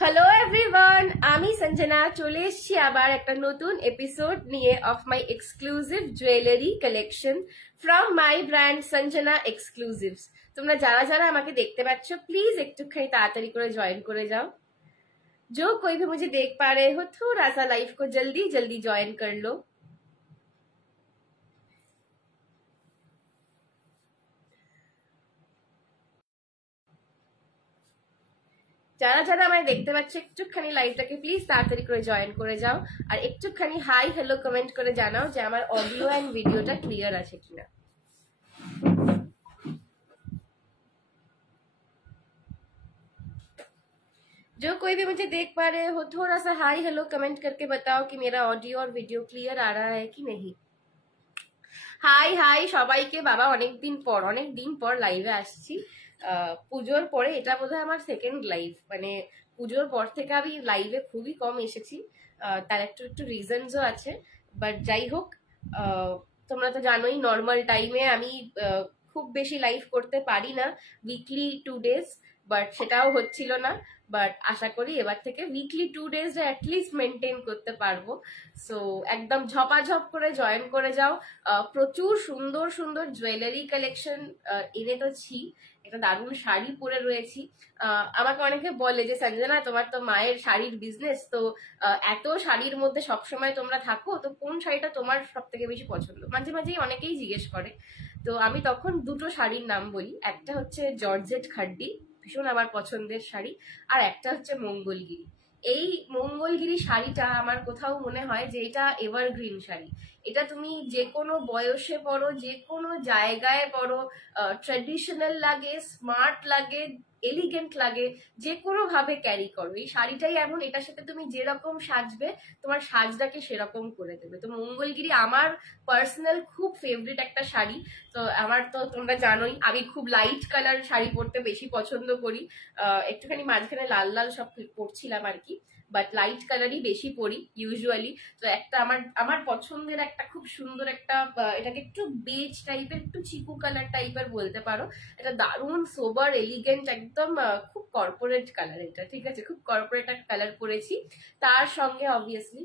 Hello everyone, আমি সঞ্জনা চলে এসেছি আবার একটা নতুন এপিসোড নিয়ে of my exclusive jewellery collection from my brand Sanjana exclusives. তোমরা যারা যারা আমাকে দেখতে পাচ্ছ প্লিজ একটুখানি তাড়াতাড়ি করে জয়েন করে যাও। जो कोई भी मुझे देख पा रहे हो थोड़ा सा लाइफ को जल्दी जल्दी ज्वाइन कर लो। যারা যারা আমায় দেখতে পাচ্ছে একটুখানি লাইভটাকে প্লিজ তাড়াতাড়ি করে জয়েন করে যাও, আর একটুখানি হাই হ্যালো কমেন্ট করে জানাও যে আমার অডিও এন্ড ভিডিওটা ক্লিয়ার আছে কিনা। जो कोई भी मुझे देख पा रहे हो थोड़ा सा हाई हेलो कमेंट करके बताओ कि मेरा ऑडियो और वीडियो क्लियर आ रहा है कि नहीं। হাই হাই সবাইকে। বাবা অনেক দিন পর লাইভে আসছি। পুজোর পরে এটা বোধহয় আমার সেকেন্ড লাইভ, মানে পুজোর পর থেকে আমি লাইভে খুবই কম এসেছি। তার একটু একটু রিজনসও আছে, বাট যাই হোক, তোমরা তো জানোই নর্মাল টাইমে আমি খুব বেশি লাইভ করতে পারি না, উইকলি 2 ডেজ, বাট সেটাও হচ্ছিল না। বাট আশা করি এবার থেকে উইকলি 2 ডেজ অ্যাটলিস্ট মেনটেন করতে পারবো। সো একদম ঝপাঝপ করে জয়েন করে যাও। প্রচুর সুন্দর সুন্দর জুয়েলারি কালেকশন এনে তোছি। একটা দারুণ শাড়ি পরে রয়েছি। আমাকে অনেকে বলে যে সঞ্জনা তোমার তো মায়ের শাড়ির বিজনেস, তো এত শাড়ির মধ্যে সবসময় তোমরা থাকো, তো কোন শাড়িটা তোমার সব থেকে বেশি পছন্দ? মাঝে মাঝেই অনেকেই জিজ্ঞেস করে। তো আমি তখন দুটো শাড়ির নাম বলি, একটা হচ্ছে জর্জেট খাড্ডি, ভীষণ আমার পছন্দের শাড়ি, আর একটা হচ্ছে মঙ্গলগিরি। এই মঙ্গলগিরি শাড়িটা আমার কোথাও মনে হয় যে এটা এভারগ্রিন শাড়ি। এটা তুমি যে কোনো বয়সে পরো, যে কোনো জায়গায় পরো, ট্র্যাডিশনাল লাগে, স্মার্ট লাগে, এলিগেন্ট লাগে, যে কোনো ভাবে ক্যারি করো। এই শাড়িটাই এমন, এটার সাথে তুমি যেরকম সাজবে তোমার সাজটাকে সেরকম করে দেবে। তো মঙ্গলগিরি আমার পার্সোনাল খুব ফেভারিট একটা শাড়ি। তো আমার তো তোমরা জানোই আমি খুব লাইট কালার শাড়ি পরতে বেশি পছন্দ করি। একটুখানি মাঝখানে লাল লাল সব পরছিলাম আর কি, বাট লাইট কালারই বেশি পরি ইউজুয়ালি। তো একটা আমার পছন্দের একটা খুব সুন্দর একটা, এটাকে একটু বেজ টাইপের, একটু চিকু কালার টাইপের বলতে পারো। এটা দারুণ সোবার এলিগেন্ট, একদম খুব কর্পোরেট কালার। এটা ঠিক আছে, খুব কর্পোরেট একটা কালার পরেছি। তার সঙ্গে অবভিয়াসলি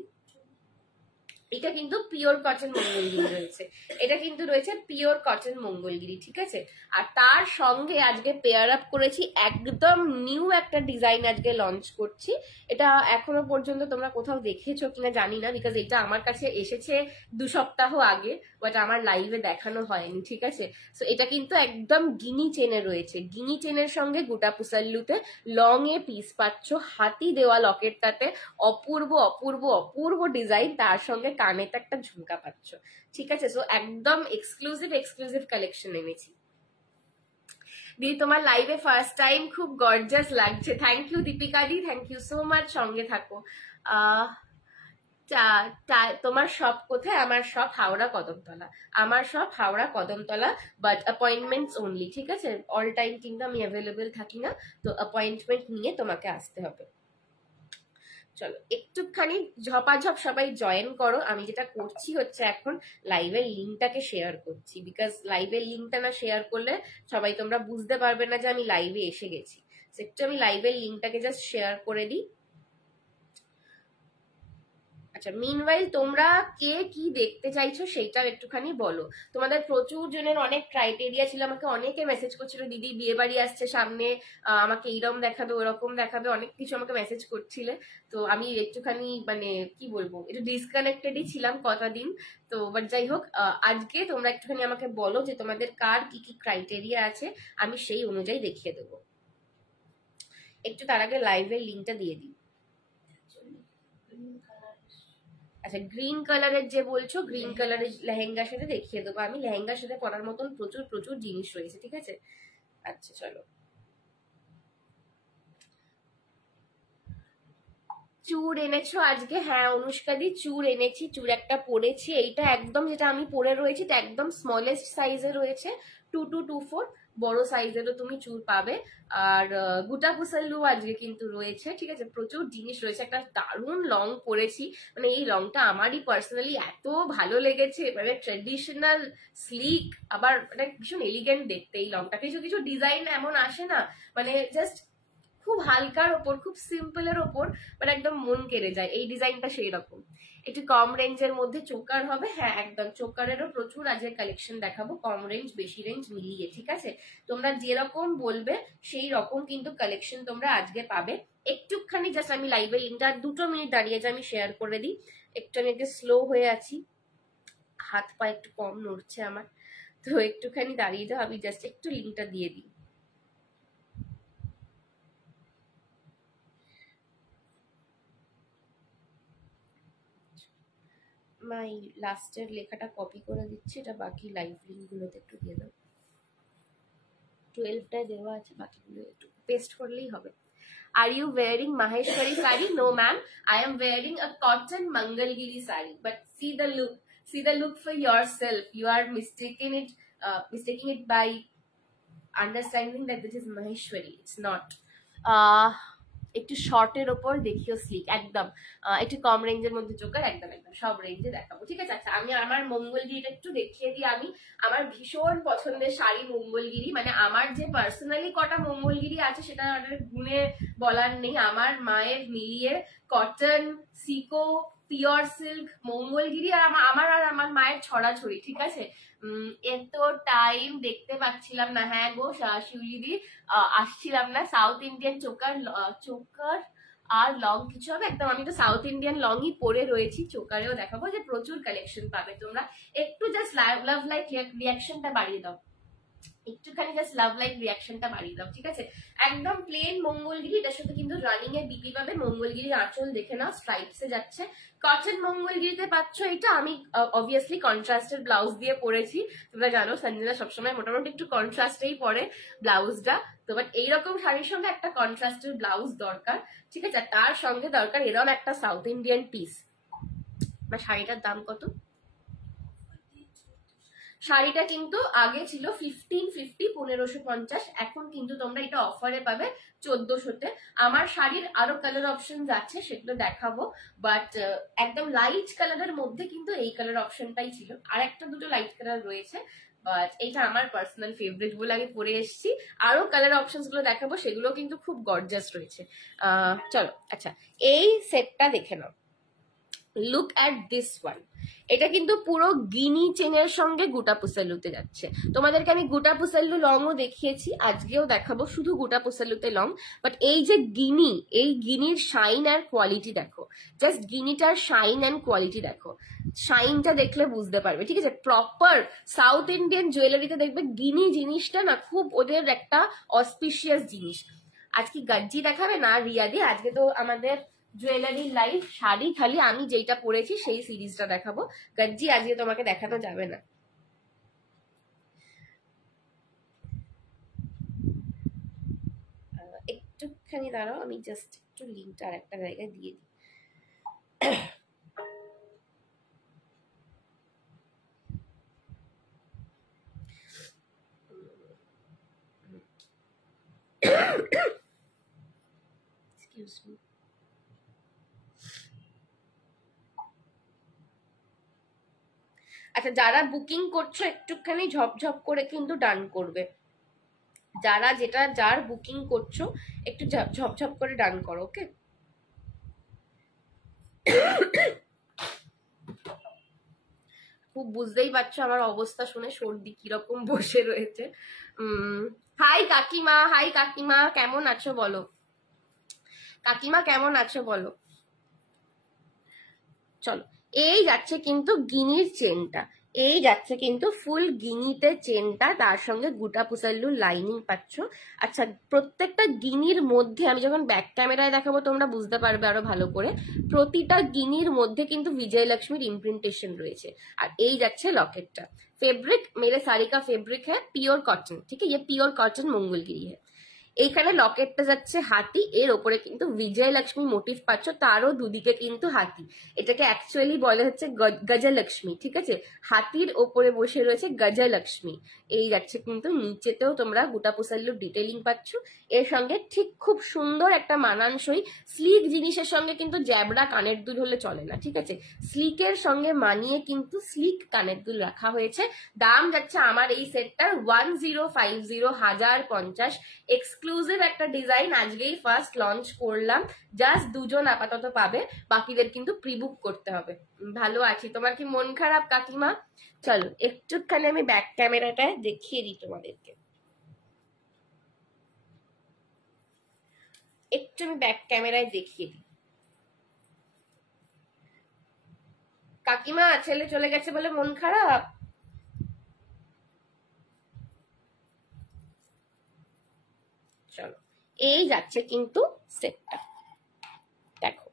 এটা কিন্তু পিওর কটন মঙ্গলগিরি রয়েছে, এটা কিন্তু রয়েছে পিওর কটন মঙ্গলগিরি, ঠিক আছে। আর তার সঙ্গে আজকে পেয়ার আপ করেছি একদম নিউ একটা ডিজাইন, আজকে লঞ্চ করছি। এটা এখনো পর্যন্ত তোমরা কোথাও দেখেছো কিনা জানি না, বিকজ এটা আমার কাছে এসেছে 2 সপ্তাহ আগে, বাট আমার লাইভে দেখানো হয়নি, ঠিক আছে। সো এটা কিন্তু একদম গিনি চেনে রয়েছে, গিনি চেনের সঙ্গে গোটা পুসাল্লুতে লং এ পিস পাচ্ছ, হাতি দেওয়া লকেটটাতে অপূর্ব অপূর্ব অপূর্ব ডিজাইন, তার সঙ্গে কানেতে একটা ঝুমকা পাচ্ছ, ঠিক আছে। সো একদম এক্সক্লুসিভ কালেকশন এনেছি। দিদি তোমার লাইভে ফার্স্ট টাইম, খুব গর্জাস লাগছে। Thank you Deepika di, thank you so much, সঙ্গে থাকো। তোমার শপ কোথায়? আমার শপ হাওড়া কদমতলা, আমার shop Howrah Kadamtala, but appointments only, ঠিক আছে। অল টাইম কিন্তু আমি অ্যাভেলেবেল থাকি না, তো অ্যাপয়েন্টমেন্ট নিয়ে তোমাকে আসতে হবে। চলো একটুখানি ঝপাঝপ সবাই জয়েন করো। আমি যেটা করছি হচ্ছে এখন লাইভের লিঙ্কটাকে শেয়ার করছি, বিকজ লাইভের লিঙ্কটা না শেয়ার করলে সবাই তোমরা বুঝতে পারবে না যে আমি লাইভে এসে গেছি। একটু আমি লাইভের লিঙ্কটাকে জাস্ট শেয়ার করে দিই। আচ্ছা, মিনওয়াইল তোমরা কে কি দেখতে চাইছো সেইটাও একটুখানি বলো। তোমাদের প্রচুর জনের অনেক ক্রাইটেরিয়া ছিল, আমাকে অনেকে মেসেজ করছিল দিদি বিয়ে বাড়ি আসছে সামনে, আমাকে এইরকম দেখাবে ওরকম দেখাবে, অনেক কিছু আমাকে মেসেজ করছিলে। তো আমি একটুখানি মানে কি বলবো, একটু ডিসকানেক্টেডই ছিলাম কটা দিন। তো বাট যাই হোক, আজকে তোমরা একটুখানি আমাকে বলো যে তোমাদের কার কি কি ক্রাইটেরিয়া আছে, আমি সেই অনুযায়ী দেখিয়ে দেবো। একটু তার আগে লাইভের লিঙ্কটা দিয়ে দিই। আচ্ছা, গ্রিন কালারের যে বলছো, গ্রিন কালারের লেহেঙ্গার সাথে দেখিয়ে দেবো আমি। লেহেঙ্গার সাথে পরার মতন প্রচুর প্রচুর জিনিস রয়েছে, ঠিক আছে। আচ্ছা চলো, চুড় এনেছো আজকে? হ্যাঁ অনুষ্কা দি, চুড় এনেছি, চুড় একটা পরেছি। এইটা একদম যেটা আমি পরে রয়েছি এটা একদম স্মলেস্ট সাইজে রয়েছে, 2224। বড় সাইজেরও তুমি চুড় পাবে। আর গুটা পুসাল্লু আজকে কিন্তু রয়েছে, ঠিক আছে। প্রচুর জিনিস রয়েছে। একটা দারুণ লং পরেছি, মানে এই লংটা আমারই পার্সোনালি এত ভালো লেগেছে, মানে ট্রেডিশনাল স্লিক, আবার মানে ভীষণ এলিগেন্ট দেখতে এই লংটা। কিছু কিছু ডিজাইন এমন আসে না, মানে জাস্ট খুব হালকার ওপর, খুব সিম্পলের ওপর, বাট একদম মন কেড়ে যায়। এই ডিজাইনটা সেই রকম, একটু কম রেঞ্জের মধ্যে চোকার হবে। হ্যাঁ একদম, চোকারেরও প্রচুর আজকে কালেকশন দেখাবো, কম রেঞ্জ বেশি রেঞ্জ মিলিয়ে। ঠিক আছে, তোমরা যেরকম বলবে সেই রকম কিন্তু কালেকশন তোমরা আজকে পাবে। একটুখানি জাস্ট আমি লাইভে লিঙ্কটা 2 মিনিট দাঁড়িয়ে যে আমি শেয়ার করে দিই। একটু আমি স্লো হয়ে আছি, হাত পা একটু কম নড়ছে আমার, তো একটুখানি দাঁড়িয়ে যাও, আমি জাস্ট একটু লিঙ্কটা দিয়ে দিই। মাই লাস্টের লেখাটা কপি করে দিচ্ছি, এটা বাকি লাইভ লিঙ্ক গুলোতে একটু দিয়ে দাও। 12টায় দেওয়া আছে, বাকিগুলো একটু পেস্ট করলেই হবে। Are you wearing Maheshwari sari? No ma'am, I am wearing a cotton Mangalgiri sari. But see the look for yourself. You are mistaking it by understanding that this is Maheshwari. It's not. একটু শর্টের ওপর দেখিও slick, একদম একটু কম রেঞ্জের মধ্যে choker, একদম একদম সব রেঞ্জে দেখাবো। ঠিক আছে, আচ্ছা আমি আমার মঙ্গলগিরিটা একটু দেখিয়ে দিই। আমি আমার ভীষণ পছন্দের শাড়ি মঙ্গলগিরি, মানে আমার যে পার্সোনালি কটা মঙ্গলগিরি আছে সেটা গুণে বলার নেই। আমার মায়ের মিলিয়ে কটন, সিকো, পিওর সিল্ক, মঙ্গলগিরি আর আমার মায়ের ছড়াছড়ি। ঠিক আছে, এত টাইম দেখতে পাচ্ছিলাম না। হ্যাঁ গো শিউলিদি, আসছিলাম না। সাউথ ইন্ডিয়ান চোকার আর লং কিছু হবে একদম, আমি তো সাউথ ইন্ডিয়ান লংই পরে রয়েছি। চোকারেও দেখাবো যে প্রচুর কালেকশন পাবে তোমরা। একটু জাস্ট লাভ লাইক রিয়াকশনটা বাড়িয়ে দাও, একটুখানি জাস্ট লাভ লাইক রিয়াকশনটা বাড়িয়ে দাও। ঠিক আছে, একদম প্লেন মঙ্গলগিরি, এটার সাথে কিন্তু রানিং এর বিক্রি পাবে। মঙ্গলগিরির আঁচল দেখে নাও, স্ট্রাইপসে যাচ্ছে। কটন মঙ্গলগিরিতে পাচ্ছ এটা। আমি অবভিয়াসলি কন্ট্রাস্টের ব্লাউজ দিয়ে পরেছি, তোমরা জানো সঞ্জনা সবসময় মোটামুটি একটু কন্ট্রাস্টেই পরে ব্লাউজটা। তো বাট এইরকম শাড়ির সঙ্গে একটা কন্ট্রাস্টের ব্লাউজ দরকার। ঠিক আছে, তার সঙ্গে দরকার এরকম একটা সাউথ ইন্ডিয়ান পিস। বা শাড়িটার দাম কত? শাড়িটা কিন্তু আগে ছিল 1550, 1550, এখন কিন্তু তোমরা এটা অফারে পাবে 1400-তে। আমার শাড়ির আরো কালার অপশন আছে, সেগুলো দেখাবো, বাট একদম লাইট কালারের মধ্যে কিন্তু এই কালার অপশনটাই ছিল। আর একটা দুটো লাইট কালার রয়েছে, বাট এইটা আমার পার্সোনাল ফেভারিট বলে আমি পরে এসেছি। আরো কালার অপশনস গুলো দেখাবো, সেগুলো কিন্তু খুব গর্জাস রয়েছে। চলো, আচ্ছা এই সেটটা দেখে নাও। Look at this one. এটা কিন্তু পুরো গিনি চেনের সঙ্গে গুটা পুসাল্লুতে যাচ্ছে। তোমাদেরকে আমি গুটা পুসাল্লু লংও দেখিয়েছি, আজকেও দেখাবো শুধু গুটা পুসাল্লুতে লং। বাট এই যে গিনি, এই গিনির শাইন আর কোয়ালিটি দেখো, জাস্ট গিনিটার শাইন অ্যান্ড কোয়ালিটি দেখো। শাইনটা দেখলে বুঝতে পারবে। ঠিক আছে, প্রপার সাউথ ইন্ডিয়ান জুয়েলারিতে দেখবে গিনি জিনিসটা না খুব ওদের একটা অসপিশিয়াস জিনিস। আজকে গজ্জি দেখাবে না রিয়াদি, আজকে তো আমাদের জুয়েলারি লাইভ শাড়ি, খালি আমি যেটা পরেছি সেই সিরিজটা দেখাবো। গজ্জি আজকে তোমাকে দেখানো যাবে না। একটুখানি দাঁড়াও, আমি জাস্ট একটু লিঙ্কটা আর একটা জায়গায় দিয়ে দিই। Excuse me. আচ্ছা, যারা বুকিং করছো একটুখানি ঝপঝপ করে কিন্তু ডান করবে। যারা যার বুকিং করছো একটু ঝপঝপ করে ডান করো, ওকে? খুব বুঝতেই পারছো আমার অবস্থা শুনে, সর্দি কিরকম বসে রয়েছে। হাই কাকিমা, হাই কাকিমা, কেমন আছো বলো? কাকিমা কেমন আছো বলো? চলো, এই যাচ্ছে কিন্তু গিনির চেনটা, এই যাচ্ছে কিন্তু ফুল গিনিতে চেনটা, তার সঙ্গে গুটা পুসাল্লুর লাইনিং পাচ্ছ। আচ্ছা, প্রত্যেকটা গিনির মধ্যে আমি যখন ব্যাক ক্যামেরায় দেখাবো তোমরা বুঝতে পারবে আরো ভালো করে। প্রতিটা গিনির মধ্যে কিন্তু বিজয়লক্ষ্মীর ইমপ্রিন্টেশন রয়েছে। আর এই যাচ্ছে লকেটটা। ফেব্রিক মেরে শাড়ি কা ফেব্রিক হ্যাঁ পিওর কটন, ঠিক আছে, পিওর কটন মঙ্গলগিরি হ্যাঁ। এইখানে লকেটটা যাচ্ছে হাতি, এর ওপরে কিন্তু বিজয়লক্ষ্মী মোটিভ পাচ্ছ, তারও দুদিকে কিন্তু হাতি। এটাকে অ্যাকচুয়ালি বলা হচ্ছে গজলক্ষ্মী। ঠিক আছে, হাতির ওপরে বসে রয়েছে গজলক্ষ্মী। এই যাচ্ছে কিন্তু নিচেতেও তোমরা গুটা পুসাল্লুর ডিটেইলিং পাচ্ছ। এর সঙ্গে ঠিক খুব সুন্দর একটা মানানসই স্লিক জিনিসের সঙ্গে কিন্তু জ্যাবড়া কানের দুল হলে চলে না। ঠিক আছে, স্লিকের সঙ্গে মানিয়ে কিন্তু স্লিক কানের দুল রাখা হয়েছে। দাম যাচ্ছে আমার এই সেটটার 1050, 1050 এক্সক্লুসিভ এক্সক্লুসিভ একটা ডিজাইন, আজকেই ফার্স্ট লঞ্চ করলাম, জাস্ট 2 জন আপাতত পাবে, বাকিদের কিন্তু প্রি বুক করতে হবে। ভালো আছি, তোমার কি মন খারাপ কাকিমা? চলো একটুখানি আমি ব্যাক ক্যামেরাটা দেখিয়ে দিই তোমাদেরকে, একটু আমি ব্যাক ক্যামেরায় দেখিয়ে দিই। কাকিমা ছেলে চলে গেছে বলে মন খারাপ? চলো, এই যাচ্ছে কিন্তু সেটটা, দেখো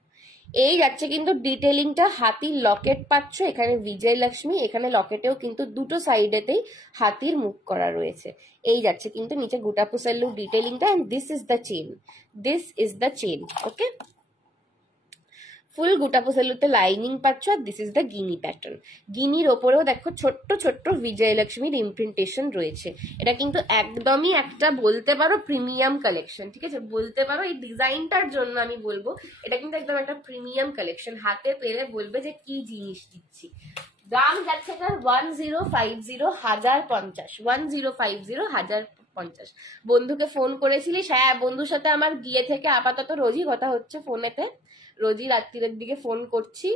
এই যাচ্ছে কিন্তু ডিটেলিংটা, হাতির লকেট পাচ্ছ এখানে বিজয় লক্ষ্মী, এখানে লকেটেও কিন্তু দুটো সাইডেতেই হাতির মুখ করা রয়েছে। এই যাচ্ছে কিন্তু নিচে গোটাপুসাল্লু ডিটেলিংটা, and this is the chain, this is the chain. Okay, full গোটাপুসাল্লুতে লাইনিং পাচ্ছ, আর this is the guinea pattern. গিনির ওপরেও দেখো ছোট্ট ছোট্ট বিজয়লক্ষ্মীর ইমপ্রিন্টেশন রয়েছে। এটা কিন্তু একদমই একটা বলতে পারো প্রিমিয়াম কালেকশন, ঠিক আছে, বলতে পারো এই ডিজাইনটার জন্য আমি বলবো এটা কিন্তু একদম একটা প্রিমিয়াম কালেকশন, হাতে পেলে বলবে যে কি জিনিস দিচ্ছি। দাম যাচ্ছে এটার 1050, 1050, 1050, 1050। বন্ধুকে ফোন করেছিলিস? হ্যাঁ, বন্ধুর সাথে আমার গিয়ে থেকে আপাতত রোজই কথা হচ্ছে ফোনেতে, রোজই রাত্রির দিকে ফোন করছি,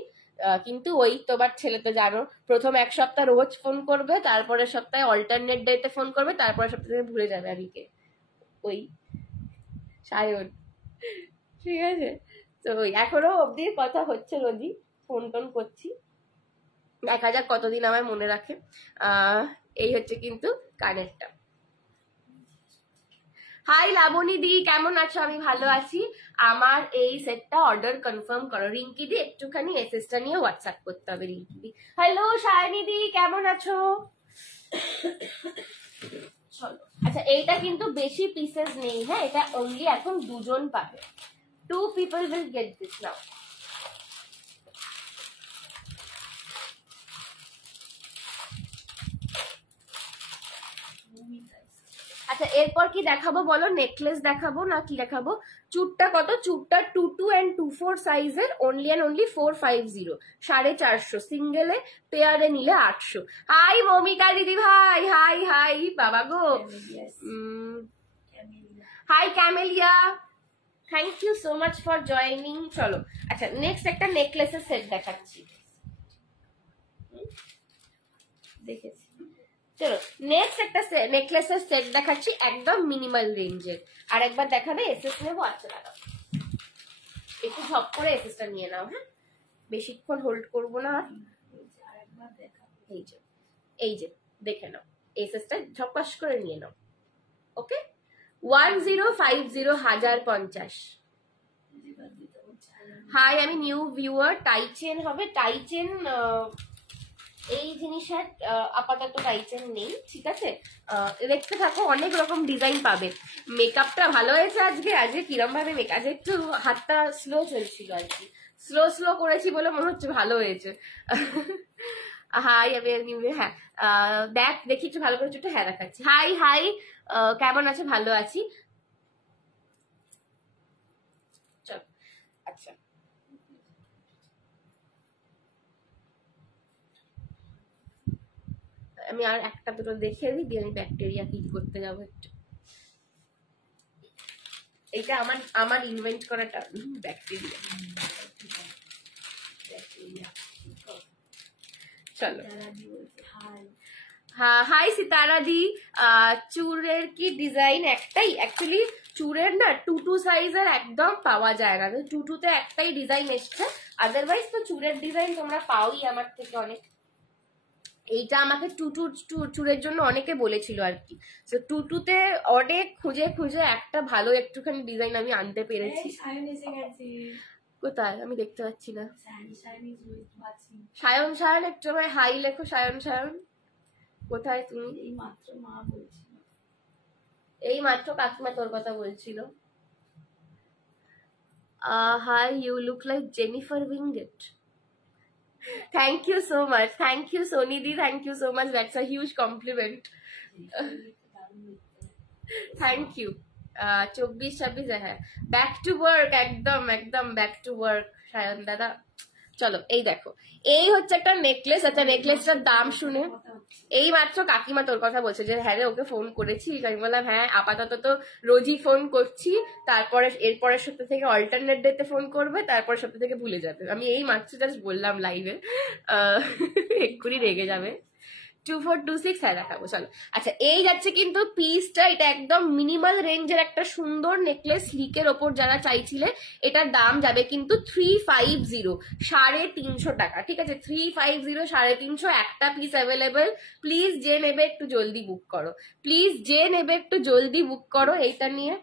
কিন্তু ওই তোমার ছেলে তো জানো, প্রথম এক সপ্তাহ রোজ ফোন করবে, তারপরের সপ্তাহে অল্টারনেট ডেতে ফোন করবে, তারপরের সপ্তাহে ভুলে যাবে আমিকে, ওই সায়ন, ঠিক আছে। তো এখনো অব্দি কথা হচ্ছে, রোজই ফোন টোন করছি, দেখা যাক কতদিন আমায় মনে রাখে। এই হচ্ছে কিন্তু কানেরটা। হাই লাবণী দি, কেমন আছো? আমি ভালো আছি। আমার এই সেটটা অর্ডার কনফার্ম করো। রিঙ্কি দি একটুখানি মেসেজটা নিয়ে হোয়াটসঅ্যাপ করতে হবে। রিঙ্কি দি, হ্যালো সায়নী দি, কেমন আছো? চলো, আচ্ছা এইটা কিন্তু বেশি পিসেস নেই, হ্যাঁ, এটা অনলি এখন 2 জন পাবে, 2 people will get this now. আচ্ছা এরপর কি দেখাবো বলো? নেকলেস দেখাবো না কি দেখাবো? চুটটা কত? চুটটা 22 and 24 সাইজের, অনলি এন্ড অনলি 450, 450 সিঙ্গেলে, পেয়ারে নিলে 800। হাই মমিকা দিদি ভাই, হাই হাই বাবা গো, hi Camellia, thank you so much for joining. চলো আচ্ছা নেক্সট একটা নেকলেসের সেট দেখাচ্ছি, দেখেছি। চলো নেক্সট একটা নেকলেসের সেট দেখাচ্ছি একদম মিনিমাল রেঞ্জের। আর একবার দেখাবে এসএস নেবো? আচ্ছা দাঁড়াও, একটু ঝপ করে এসএসটা নিয়ে নাও, হ্যাঁ, বেশিক্ষণ হোল্ড করবো না। এই যে, এই যে দেখে নাও, এসএসটা ঝপাস করে নিয়ে নাও। ওকে, 1050, 1050। হাই, আমি নিউ ভিউয়ার। টাই চেন হবে, টাই চেন এই জিনিসের আপাতত টাই চেন নেই, ঠিক আছে। দেখতে থাকো, অনেক রকম ডিজাইন পাবে। মেকআপটা ভালো হয়েছে আজকে, আজকে কিরম ভাবে মেকআপ, আজকে একটু হাতটা স্লো চলছিল আর কি, স্লো স্লো করেছি বলে মনে হচ্ছে ভালো হয়েছে। হাই, আমি হ্যাঁ দেখ, দেখি একটু ভালো করে চুটটা, হ্যাঁ দেখাচ্ছি। হাই হাই, কেমন আছে? ভালো আছি। চল আচ্ছা, আমি আর একটা দুটো দেখে দিই, দিয়ে আমি ব্যাকটেরিয়া কি করতে যাবো একটু। এটা আমার আমার ইনভেন্ট করাটা ব্যাকটেরিয়া। চলো, হ্যাঁ হাই সিতারা দি। চুরের কি ডিজাইন একটাই? অ্যাকচুয়ালি চুরের না 22 সাইজের একদম পাওয়া যায় না, 22তে একটাই ডিজাইন এসছে, আদারওয়াইজ তো চুরের ডিজাইন তোমরা পাওই আমার থেকে অনেক। এইটা আমাকে চুরের জন্য অনেকে বলেছিল আর কি, তো টুটুতে অনেক খুঁজে খুঁজে একটা ভালো একটুখানি ডিজাইন আমি আনতে পেরেছি। কোথায়? আমি দেখতে পাচ্ছি না। সায়ন সায়ন, একটু আমায় হাই লেখো। সায়ন সায়ন কোথায় তুমি? এই মাত্র কাকিমা তোর কথা বলছিল। Hi, you look like Jennifer Wingate. Thank you so much. Thank you, Sonidhi. Thank you so much. That's a huge compliment. Thank you. 24-26 হ্যাঁ, ব্যাক টু ওয়ার্ক, একদম একদম ব্যাক টু ওয়ার্ক সায়ন দাদা, চলো এই দেখো, এই হচ্ছে একটা নেকলেস। আচ্ছা নেকলেসটার দাম শুনে এই মাত্র কাকিমা তোর কথা বলছে যে হ্যাঁ রে ওকে ফোন করেছি। আমি বললাম হ্যাঁ আপাতত তো রোজই ফোন করছি, তারপরে এরপরের সপ্তাহ থেকে অল্টারনেট ডেতে ফোন করবে, তারপরের সপ্তাহ থেকে ভুলে যাবে। আমি এই মাত্র জাস্ট বললাম লাইভে, এক্ষুনি রেগে যাবে। 2426 হ্যাঁ দেখাবো চলো। আচ্ছা এই যাচ্ছে কিন্তু পিসটা, এটা একদম মিনিমাল রেঞ্জের একটা সুন্দর নেকলেস, লিকের ওপর যারা চাইছিলে, এটার দাম যাবে কিন্তু 350, 350 টাকা। ঠিক আছে 350, 350, একটা পিস অ্যাভেলেবেল। প্লিজ যে নেবে একটু জলদি বুক করো, প্লিজ যে নেবে একটু জলদি বুক করো এইটা নিয়ে।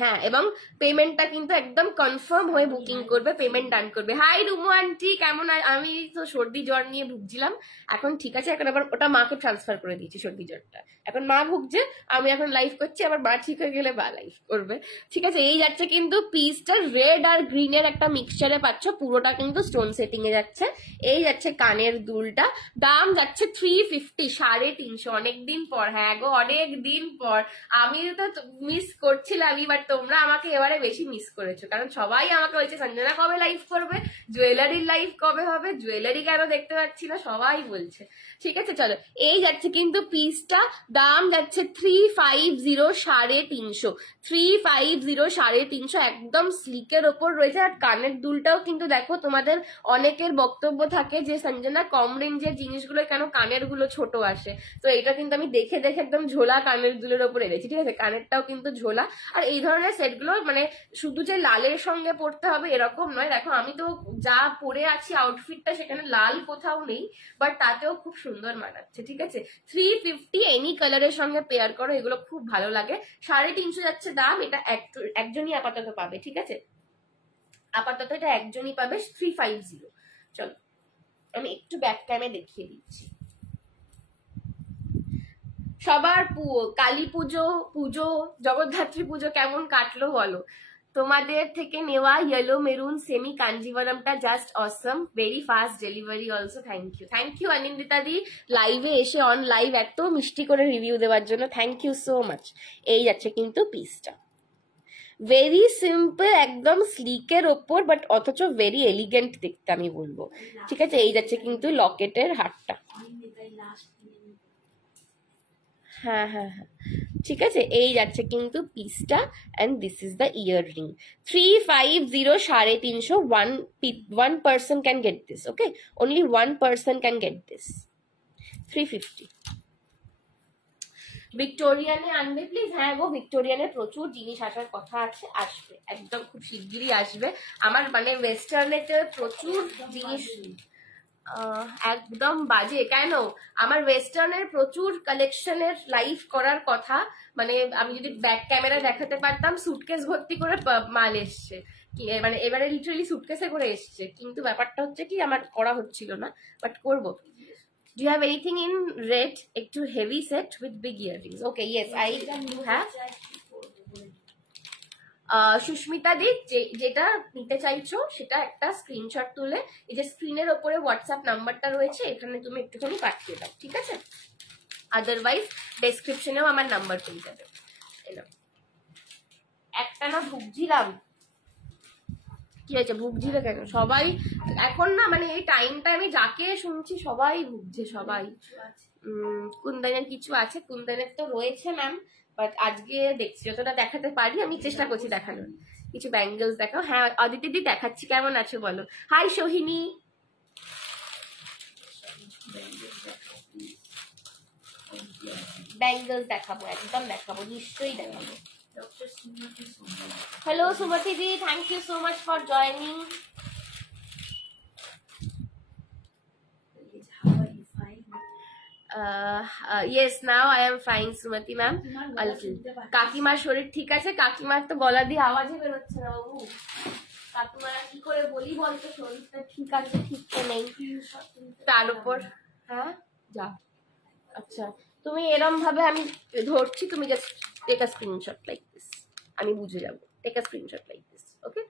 হ্যাঁ এবং পেমেন্টটা কিন্তু একদম কনফার্ম হয়ে বুকিং করবে, পেমেন্ট ডান করবে। হাই রুমু আন্টি কেমন? আমি তো সর্দি জ্বর নিয়ে ভুগছিলাম, এখন ঠিক আছে, এখন আবার ওটা মাকে ট্রান্সফার করে দিয়েছি সর্দি জ্বরটা, এখন মা ভুগছে, আমি এখন লাইভ করছি, আবার মা ঠিক হয়ে গেলে মা লাইভ করবে। ঠিক আছে এই যাচ্ছে কিন্তু পিসটা রেড আর গ্রিনের একটা মিক্সচারে পাচ্ছ, পুরোটা কিন্তু স্টোন সেটিং এ যাচ্ছে। এই যাচ্ছে কানের দুলটা, দাম যাচ্ছে 350, 350, অনেকদিন পর। হ্যাঁ গো অনেকদিন পর, আমি তো মিস করছিলাম, বাট তোমরা আমাকে এবারে বেশি মিস করেছো, কারণ সবাই আমাকে বলছে সঞ্জনা কবে লাইভ করবে, জুয়েলারির লাইভ কবে হবে, জুয়েলারি কেন দেখতে পাচ্ছি না, সবাই বলছে। ঠিক আছে চলো এই যাচ্ছে কিন্তু পিসটা, দাম যাচ্ছে 350, 350, 350, 350, একদম স্লিকের ওপর রয়েছে। আর কানের দুলটাও কিন্তু দেখো, তোমাদের অনেকের বক্তব্য থাকে যে সঞ্জনা কম রেঞ্জের জিনিসগুলো কেন কানের গুলো ছোট আসে, তো এটা কিন্তু আমি দেখে দেখে একদম ঝোলা কানের দুলের ওপর এনেছি। ঠিক আছে কানেরটাও কিন্তু ঝোলা। আর এই ধরনের সেটগুলো মানে শুধু যে লালের সঙ্গে পড়তে হবে এরকম নয়, দেখো আমি তো যা পরে আছি আউটফিটটা সেখানে লাল কোথাও নেই, বাট তাতেও খুব সুন্দর মানাচ্ছে। ঠিক আছে 350, এনি কালারের সঙ্গে পেয়ার করো, এগুলো খুব ভালো লাগে। 350 যাচ্ছে দাম, এটা একজনই আপাতত পাবে। ঠিক আছে আপাতত এটা একজনই পাবে 350। চলো আমি একটু ব্যাক ক্যামে দেখিয়ে দিচ্ছি। সবার কালী পুজো, জগদ্ধাত্রী পুজো কেমন কাটলো বলো? তোমাদের থেকে নেওয়া ইয়েলো মেরুন সেমি কাঞ্জিভারমটা just awesome, very fast delivery also. Thank you Anindita দি, লাইভে এসে অন লাইভ এত মিষ্টি করে রিভিউ দেওয়ার জন্য, থ্যাংক ইউ সো মাচ। এই যাচ্ছে কিন্তু পিসটা, ভেরি সিম্পল, একদম স্লিকের ওপর, বাট অথচ ভেরি এলিগেন্ট দেখতে আমি বলবো। ঠিক আছে এই যাচ্ছে কিন্তু লকেটের হারটা, হ্যাঁ হ্যাঁ হ্যাঁ ঠিক আছে এই যাচ্ছে কিন্তু পিসটা, and this is the year ring. 350, 350, one person can get this, okay, only one person can get this, 350। ভিক্টোরিয়ানে আনবে প্লিজ। হ্যাঁ গো ভিক্টোরিয়ানে প্রচুর জিনিস আসার কথা আছে, আসবে একদম খুব শিগগিরই আসবে। আমার মানে ওয়েস্টার্নেতে প্রচুর জিনিস, একদম বাজে কেন, আমার ওয়েস্টার্নের প্রচুর কালেকশনের লাইভ করার কথা, মানে আমি যদি ব্যাক ক্যামেরা দেখাতে পারতাম, সুটকেস ভর্তি করে মাল এসছে, মানে এবারে লিটারালি সুটকেসে করে এসছে, কিন্তু ব্যাপারটা হচ্ছে কি আমার করা হচ্ছিল না, বাট করবো। Do you have anything in red? একটু heavy set with big earrings. Okay, yes, I do have. Susmita দি যেটা নিতে চাইছো সেটা একটা স্ক্রিনশট তুলে এই যে স্ক্রিনের ওপরে হোয়াটসঅ্যাপ নাম্বারটা রয়েছে, এখানে তুমি একটুখানি পাঠিয়ে দাও। ঠিক আছে আদারওয়াইজ ডেসক্রিপশনেও আমার নাম্বার পেয়ে যাবে। একটা না ভুগছিলাম, কি হয়েছে ভুগছিলে কেন সবাই এখন না, মানে এই টাইমটা আমি যাকে শুনছি সবাই ভুগছে, সবাই। কুন্দনের কিছু আছে, কুন্দনের তো রয়েছে ম্যাম, বাট আজকে দেখছি যতটা দেখাতে পারি আমি চেষ্টা করছি দেখানোর। কিছু ব্যাঙ্গেলস দেখাও। হ্যাঁ অদিতি দি দেখাচ্ছি, কেমন আছো বলো। হাই সোহিনী, ব্যাঙ্গেলস দেখাবো, একদম দেখাবো, নিশ্চয়ই দেখাবো। Hello Sumati ji, thank you so much for joining. Yes, now I am fine Sumati ma'am. কাকিমার শরীর ঠিক আছে? কাকিমার তো গলা দিয়ে আওয়াজই বেরোচ্ছে না বাবু, কাকিমারা কি করে বলি বলতো, শরীরটা ঠিক আছে ঠিক তো নেই, তার উপর হ্যাঁ যা। আচ্ছা তুমি এরম ভাবে আমি ধরছি, তুমি just take a screenshot like this, আমি বুঝে যাব। Take a screenshot like this, okay.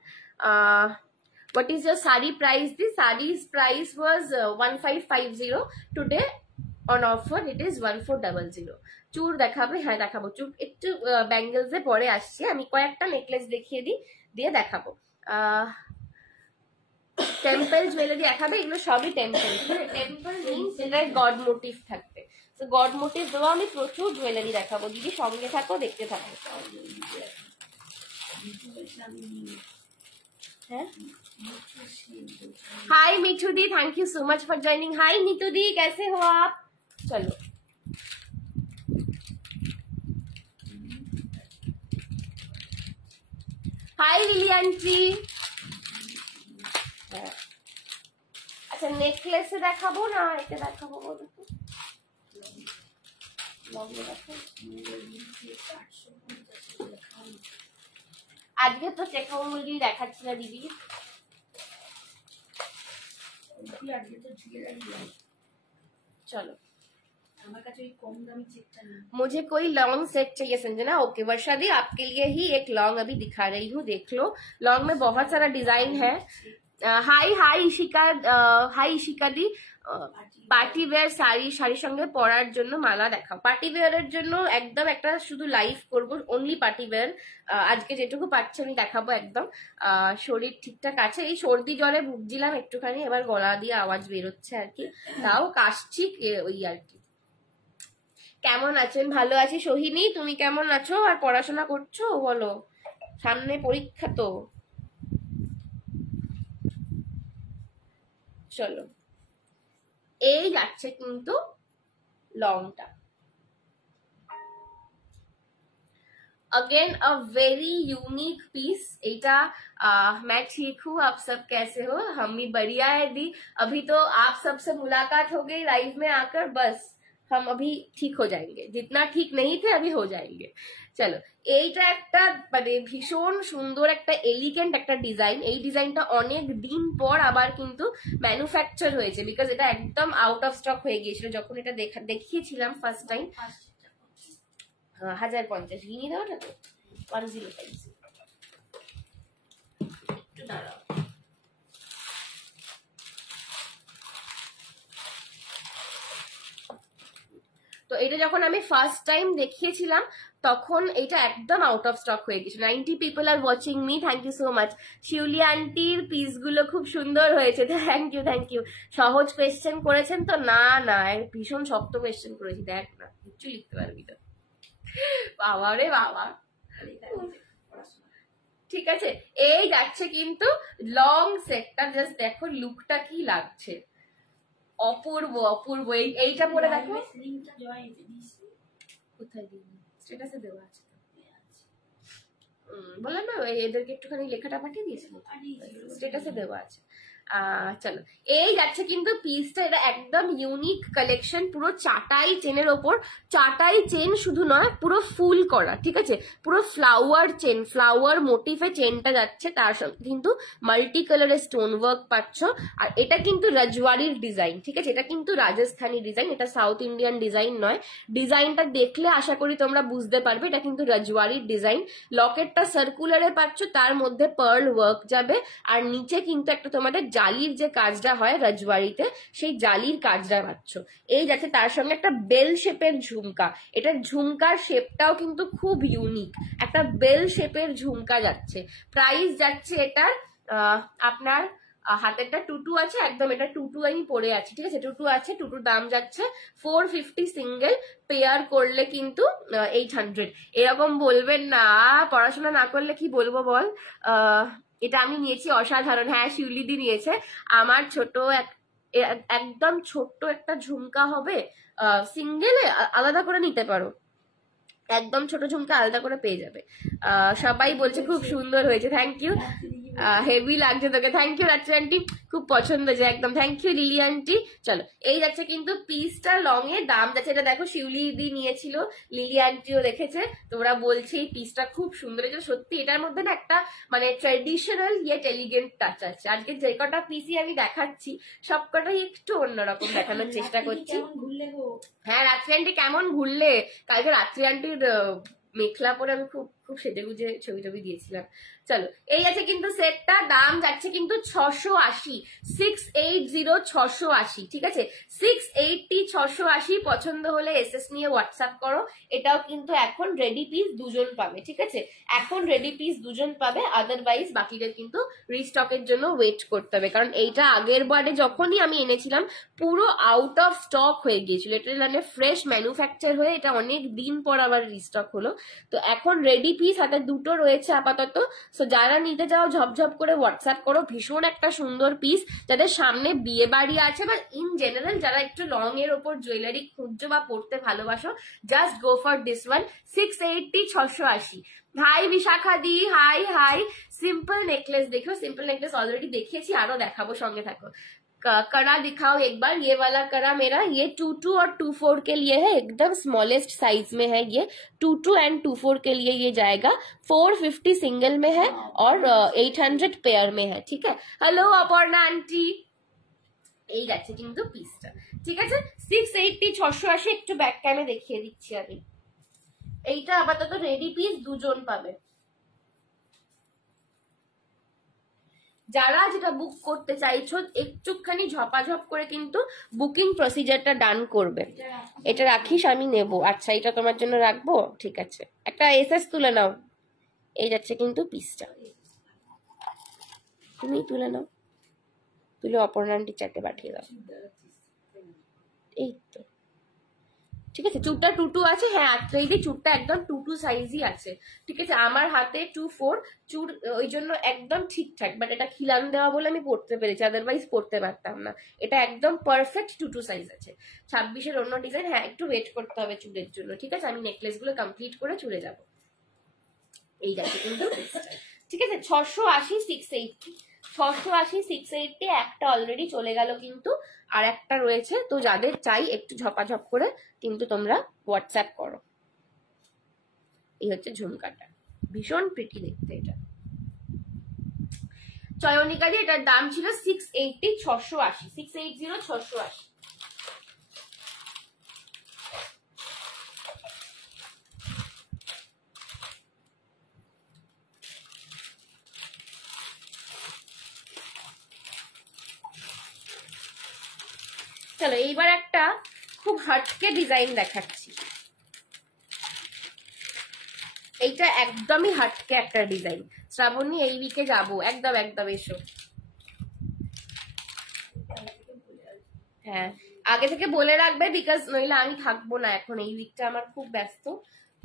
What is your sari price? The sari's price was 1550. Today on offer it is 1400. চুর দেখাবে? হ্যাঁ দেখাবো চুর, একটু ব্যাঙ্গেলসে পরে আসছে, আমি কয়েকটা নেকলেস দেখিয়ে দিই দিয়ে দেখাবো। টেম্পল জুয়েলারি দেখাবে, এগুলো সবই টেম্পল। টেম্পল মিনস এটায় গড মোটিভ থাকবে, তো গড মোটিভ দেওয়া আমি প্রচুর জুয়েলারি দেখাবো। দিদি সঙ্গে থাকো, দেখতে থাকো। हाय मिठू दी, thank you so much for joining. Hi Neetu दी, कैसे हो आप? चलो हाय लिलियंटी। अच्छा नेकलेस से देखाबो ना এটা দেখাবো বলো তো। আজকে তো চেকাও মুরগি দেখাচ্ছি না দিদি। चलो मुझे कोई लॉन्ग सेट चाहिए संजना। ओके वर्षा दी, आपके लिए ही एक लॉन्ग अभी दिखा रही हूँ, देख लो। लॉन्ग में बहुत सारा डिजाइन है। हाय हाय इशिका, हाय इशिका दी। পার্টি ওয়্যার শাড়ির সঙ্গে পরার জন্য মালা দেখাও। পার্টি ওয়্যারের জন্য একদম একটা শুধু লাইভ করবো, অনলি পার্টি ওয়্যার। আজকে যেটুকু পাচ্ছি আমি দেখাবো একদম। শরীর ঠিকঠাক আছে, এই সর্দি জ্বরে ভুগছিলাম একটুখানি, এবার গলা দিয়ে আওয়াজ বেরোচ্ছে আর কি, তাও কাশছি ওই আর কি। কেমন আছেন? ভালো আছি। সোহিনী তুমি কেমন আছো আর পড়াশোনা করছো বলো? সামনে পরীক্ষা তো। চলো এই যাচ্ছে কিন্তু লংটা। Again a very unique piece. एटा मैं ठीक हूँ, आप सब कैसे हो? हम भी बढ़िया है दी। अभी तो आप सबसे मुलाकात हो गई लाइव में आकर, बस हम अभी ठीक हो जाएंगे, जितना ठीक नहीं थे अभी हो जाएंगे। चलो এইটা একটা মানে ভীষণ সুন্দর একটা এলিগেন্ট একটা ডিজাইন। এই ডিজাইনটা অনেক দিন পর আবার কিন্তু ম্যানুফ্যাকচার হয়েছে, বিকজ এটা একদম আউট অফ স্টক হয়ে গিয়েছিল যখন এটা দেখিয়েছিলাম ফার্স্ট টাইম। 1050 ঘিনি দেওয়াটা তো 1050 একটু দাঁড়াও। তো এটা যখন আমি ফার্স্ট টাইম দেখিয়েছিলাম তখন এটা একদম আউট অফ স্টক হয়ে গেছিল। 90 people are watching me, thank you so much. Shiuli আন্টির পিসগুলো খুব সুন্দর হয়েছে, থ্যাংক ইউ থ্যাংক ইউ। সহজ কোয়েশ্চেন করেছেন তো? না না, ভীষণ শক্ত কোয়েশ্চেন করেছি, দেখ না কিছু লিখতে পারবি তো। বাবা রে বাবা, ঠিক আছে। এই যাচ্ছে কিন্তু লং সেটটা, জাস্ট দেখো লুকটা কি লাগছে, অপূর্ব অপূর্ব। এইটা পরে দেখো, কোথায় দিই স্ট্যাটাসে দেওয়া আছে, বললাম না এদেরকে একটুখানি লেখাটা পাঠিয়ে দিয়েছিল, স্ট্যাটাসে দেওয়া আছে। চলো এই যাচ্ছে কিন্তু পিসটা, এটা একদম ইউনিক কালেকশন। পুরো চাটাই চেনের ওপর, চাটাই চেন শুধু নয় পুরো ফুল করা, ঠিক আছে, পুরো ফ্লাওয়ার চেন, ফ্লাওয়ার মোটিফে চেনটা যাচ্ছে, তার সঙ্গে কিন্তু মাল্টি কালারের স্টোন ওয়ার্ক পাচ্ছ। আর এটা কিন্তু রাজওয়াড়ির ডিজাইন, ঠিক আছে, এটা কিন্তু রাজস্থানী ডিজাইন, এটা সাউথ ইন্ডিয়ান ডিজাইন নয়। ডিজাইনটা দেখলে আশা করি তোমরা বুঝতে পারবে এটা কিন্তু রাজওয়াড়ির ডিজাইন। লকেটটা সার্কুলারে পাচ্ছ, তার মধ্যে পার্ল ওয়ার্ক যাবে, আর নিচে কিন্তু একটা তোমাদের জালির যে কাজটা হয় রাজওয়াড়িতে, সেই জালির কাজটা পাচ্ছ। এই যাচ্ছে তার সঙ্গে একটা বেল শেপের ঝুমকা। এটার ঝুমকার শেপটাও কিন্তু খুব ইউনিক, একটা বেল শেপের ঝুমকা যাচ্ছে। প্রাইস যাচ্ছে এটার আপনার হাতেরটা টুটু আছে একদম, এটা টুটু আমি পরে আছি, ঠিক আছে, টুটু আছে, টুটুর দাম যাচ্ছে 450 সিঙ্গেল, পেয়ার করলে কিন্তু 800। এরকম বলবেন না, পড়াশোনা না করলে কি বলবো বল। এটা আমি নিয়েছি অসাধারণ। হ্যাঁ শিউলিদি নিয়েছে। আমার ছোট একদম ছোট্ট একটা ঝুমকা হবে, সিঙ্গেলে আলাদা করে নিতে পারো, একদম ছোট ঝুমকা আলাদা করে পেয়ে যাবে। সবাই বলছে খুব সুন্দর হয়েছে, থ্যাংক ইউ। হেভি লাগছে তোকে, থ্যাংক ইউ রাত্রি আন্টি, খুব পছন্দ হয়েছে একদম, থ্যাংক ইউ লিলি আন্টি। চলো এই যাচ্ছে কিন্তু পিসটা লং এ, দাম যাচ্ছে, এটা দেখো শিউলি দি নিয়েছিল, লিলি আন্টিও দেখেছে, তোমরা বলছে এই পিসটা খুব সুন্দর হয়েছে। সত্যি এটার মধ্যে না একটা মানে ট্রেডিশনাল ইয়েট এলিগেন্ট টাচ আছে। আজকে যে কটা পিসি আমি দেখাচ্ছি সবকটাই একটু অন্যরকম দেখানোর চেষ্টা করছি। হ্যাঁ রাত্রি আন্টি কেমন ঘুরলে? কালকে রাত্রি আন্টির মেখলা পরে আমি খুব খুব সেজে গুজে ছবি টবি দিয়েছিলাম। চলো, এই আছে কিন্তু সেটটা, দাম যাচ্ছে কিন্তু 680, 680, 680, ঠিক আছে 680, 680। পছন্দ হলে এসএস নিয়ে হোয়াটসঅ্যাপ করো। এটাও কিন্তু এখন রেডি পিস দুজন পাবে, ঠিক আছে, এখন রেডি পিস দুজন পাবে, আদারওয়াইজ বাকিদের কিন্তু রিস্টকের জন্য ওয়েট করতে হবে, কারণ এইটা আগের বারে যখনই আমি এনেছিলাম পুরো আউট অফ স্টক হয়ে গিয়েছিল। এটা মানে ফ্রেশ ম্যানুফ্যাকচার হয়ে এটা অনেক দিন পর আবার রিস্টক হলো। তো এখন রেডি পিস হাতে দুটো রয়েছে আপাতত। সো যারা নিতে চাও ঝপঝপ করে হোয়াটসঅ্যাপ করো। ভীষণ একটা সুন্দর পিস, যাদের সামনে বিয়ে বাড়ি আছে বা ইন জেনারেল যারা একটু লং এর ওপর জুয়েলারি খুঁজছো বা পড়তে ভালোবাসো, just go for this one. 680, 680। Hi Bishakha di, hi hi. Simple necklace देखो, सिंपल नेकलेस ऑलरेडी देखेছি, আরো দেখাবো, সঙ্গে থাকো। कड़ा दिखाओ एक बार, ये वाला कड़ा मेरा, ये 22 और 24 के लिए है, एकदम स्मॉलेस्ट साइज में है ये। 22 एंड 24 के लिए ये जाएगा। 450 सिंगल में है और 800 पेयर में है, ठीक है। हेलो अपर्णा आंटी, এই যাচ্ছে কিন্তু পিসটা, ঠিক আছে। 680, 680। একটু ব্যাক ক্যামে দেখিয়ে দিচ্ছি আমি। এইটা আপাতত রেডি পিস দুজন পাবে। যারা যেটা বুক করতে চাইছো একটুখানি ঝপাঝপ করে কিন্তু বুকিং প্রসিজারটা ডান করবে। এটা রাখিস, আমি নেব। আচ্ছা, এটা তোমার জন্য রাখবো, ঠিক আছে। একটা এসএস তুলে নাও। এই যাচ্ছে কিন্তু পিসটা, তুমি তুলে নাও, তুলে অপর্ণা আন্টির চারটে পাঠিয়ে দাও। এই তো, ঠিক আছে। চুটটা 22 আছে, হ্যাঁ আত্রেইদি চুটটা একদম 22 সাইজই আছে, ঠিক আছে। আমার হাতে 24 চুর, ওই জন্য একদম ঠিকঠাক, বাট এটা খিলান দেওয়া বলে আমি পড়তে পেরেছি, আদারওয়াইজ পড়তে পারতাম না। এটা একদম পারফেক্ট 22 সাইজ আছে। 26-এর অন্য ডিজাইন, হ্যাঁ একটু ওয়েট করতে হবে চুলের জন্য, ঠিক আছে। আমি নেকলেস গুলো কমপ্লিট করে চলে যাব। এই যাচ্ছে কিন্তু, ঠিক আছে। 680, 680, 680, 680। একটা অলরেডি চলে গেল কিন্তু, আর একটা রয়েছে। তো যাদের চাই একটু ঝপাঝপ করে কিন্তু তোমরা হোয়াটসঅ্যাপ করো। এই হচ্ছে ঝুমকাটা, ভীষণ প্রিটি দেখতে এটা। চয়নিকা দিয়ে এটার দাম ছিল 680, 680, 680, 680। চলো, এইবার একটা খুব হটকে ডিজাইন দেখাচ্ছি। এইটা একদমই হটকে একটা ডিজাইন। শ্রাবণী, এই উইকে যাবো, একদম একদম এসো। হ্যাঁ, আগে থেকে বলে রাখবে, বিকজ নইলে আমি থাকবো না এখন। এই উইকটা আমার খুব ব্যস্ত,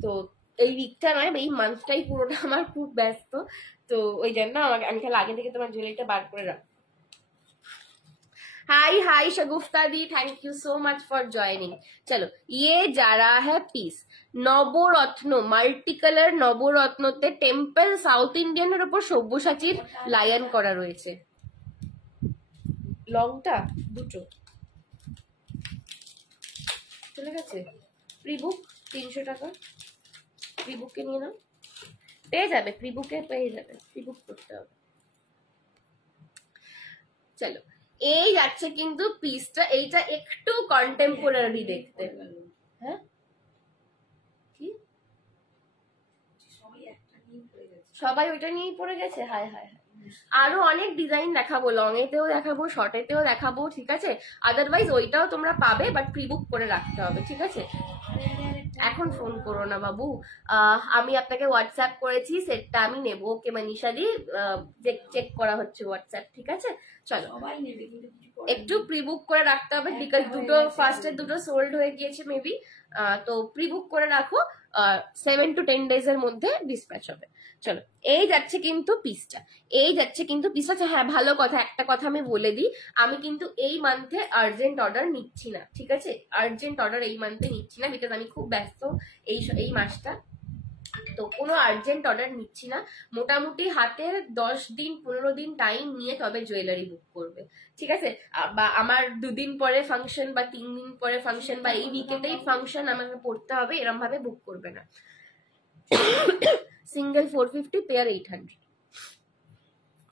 তো এই উইকটা নয়, এই মান্থটাই পুরোটা আমার খুব ব্যস্ত। তো ওই জন্য আমাকে, আমি তাহলে আগে থেকে তোমার জুয়েলারিটা বার করে রাখবো। हाय हाय शगुफ्ता दी, thank you so much for joining. चलो, ये जा रहा है पीस নবরত্ন, মাল্টি কালার নবরত্নতে টেম্পল সাউথ ইন্ডিয়ানের উপর সব্যসাচীর লায়ন করা রয়েছে। লংটা দুটো চলে গেছে। প্রিবুক 300 টাকা, প্রিবুককে নিয়ে নাও, পেয়ে যাবে, প্রিবুকে পেয়ে যাবে, প্রিবুক করতে হবে। চলো, এই যাচ্ছে কিন্তু পিসটা। এইটা একটু কন্টেম্পোরারি দেখতে, হ্যাঁ সবাই ওইটা নিয়েই পড়ে গেছে। হায় হায় হায়, আরো অনেক ডিজাইন দেখাবো, লং এতেও দেখাবো, শর্ট এতেও দেখাবো, ঠিক আছে। আদারওয়াইজ ওইটাও তোমরা পাবে, বাট প্রিবুক করে রাখতে হবে, ঠিক আছে। এখন ফোন করো না বাবু, আমি আপনাকে হোয়াটসঅ্যাপ করেছি, সেটটা আমি নেবো। ওকে মনীষা দি, চেক করা হচ্ছে হোয়াটসঅ্যাপ, ঠিক আছে। চলো, একটু প্রিবুক করে রাখতে হবে, বিকজ দুটো ফার্স্টের দুটো সোল্ড হয়ে গিয়েছে মেবি। তো প্রিবুক করে রাখো, 7 to 10 days এর মধ্যে ডিসপ্যাচ হবে। চলো, এই যাচ্ছে কিন্তু পিসটা, এই যাচ্ছে কিন্তু পিসটা। হ্যাঁ, ভালো কথা, একটা কথা আমি বলে দিই, আমি কিন্তু এই মান্থে আর্জেন্ট অর্ডার নিচ্ছি না, ঠিক আছে। আর্জেন্ট অর্ডার এই মান্থে নিচ্ছি না, বিকজ আমি খুব ব্যস্ত এই মাসটা, তো কোনো আর্জেন্ট অর্ডার নিচ্ছি না। মোটামুটি হাতের 10 দিন 15 দিন টাইম নিয়ে তবে জুয়েলারি বুক করবে, ঠিক আছে। বা আমার 2 দিন পরে ফাংশন বা 3 দিন পরে ফাংশন বা এই উইকেতেই ফাংশন আমাকে পড়তে হবে, এরম ভাবে বুক করবে না। সিঙ্গেল 450, পেয়ার 800,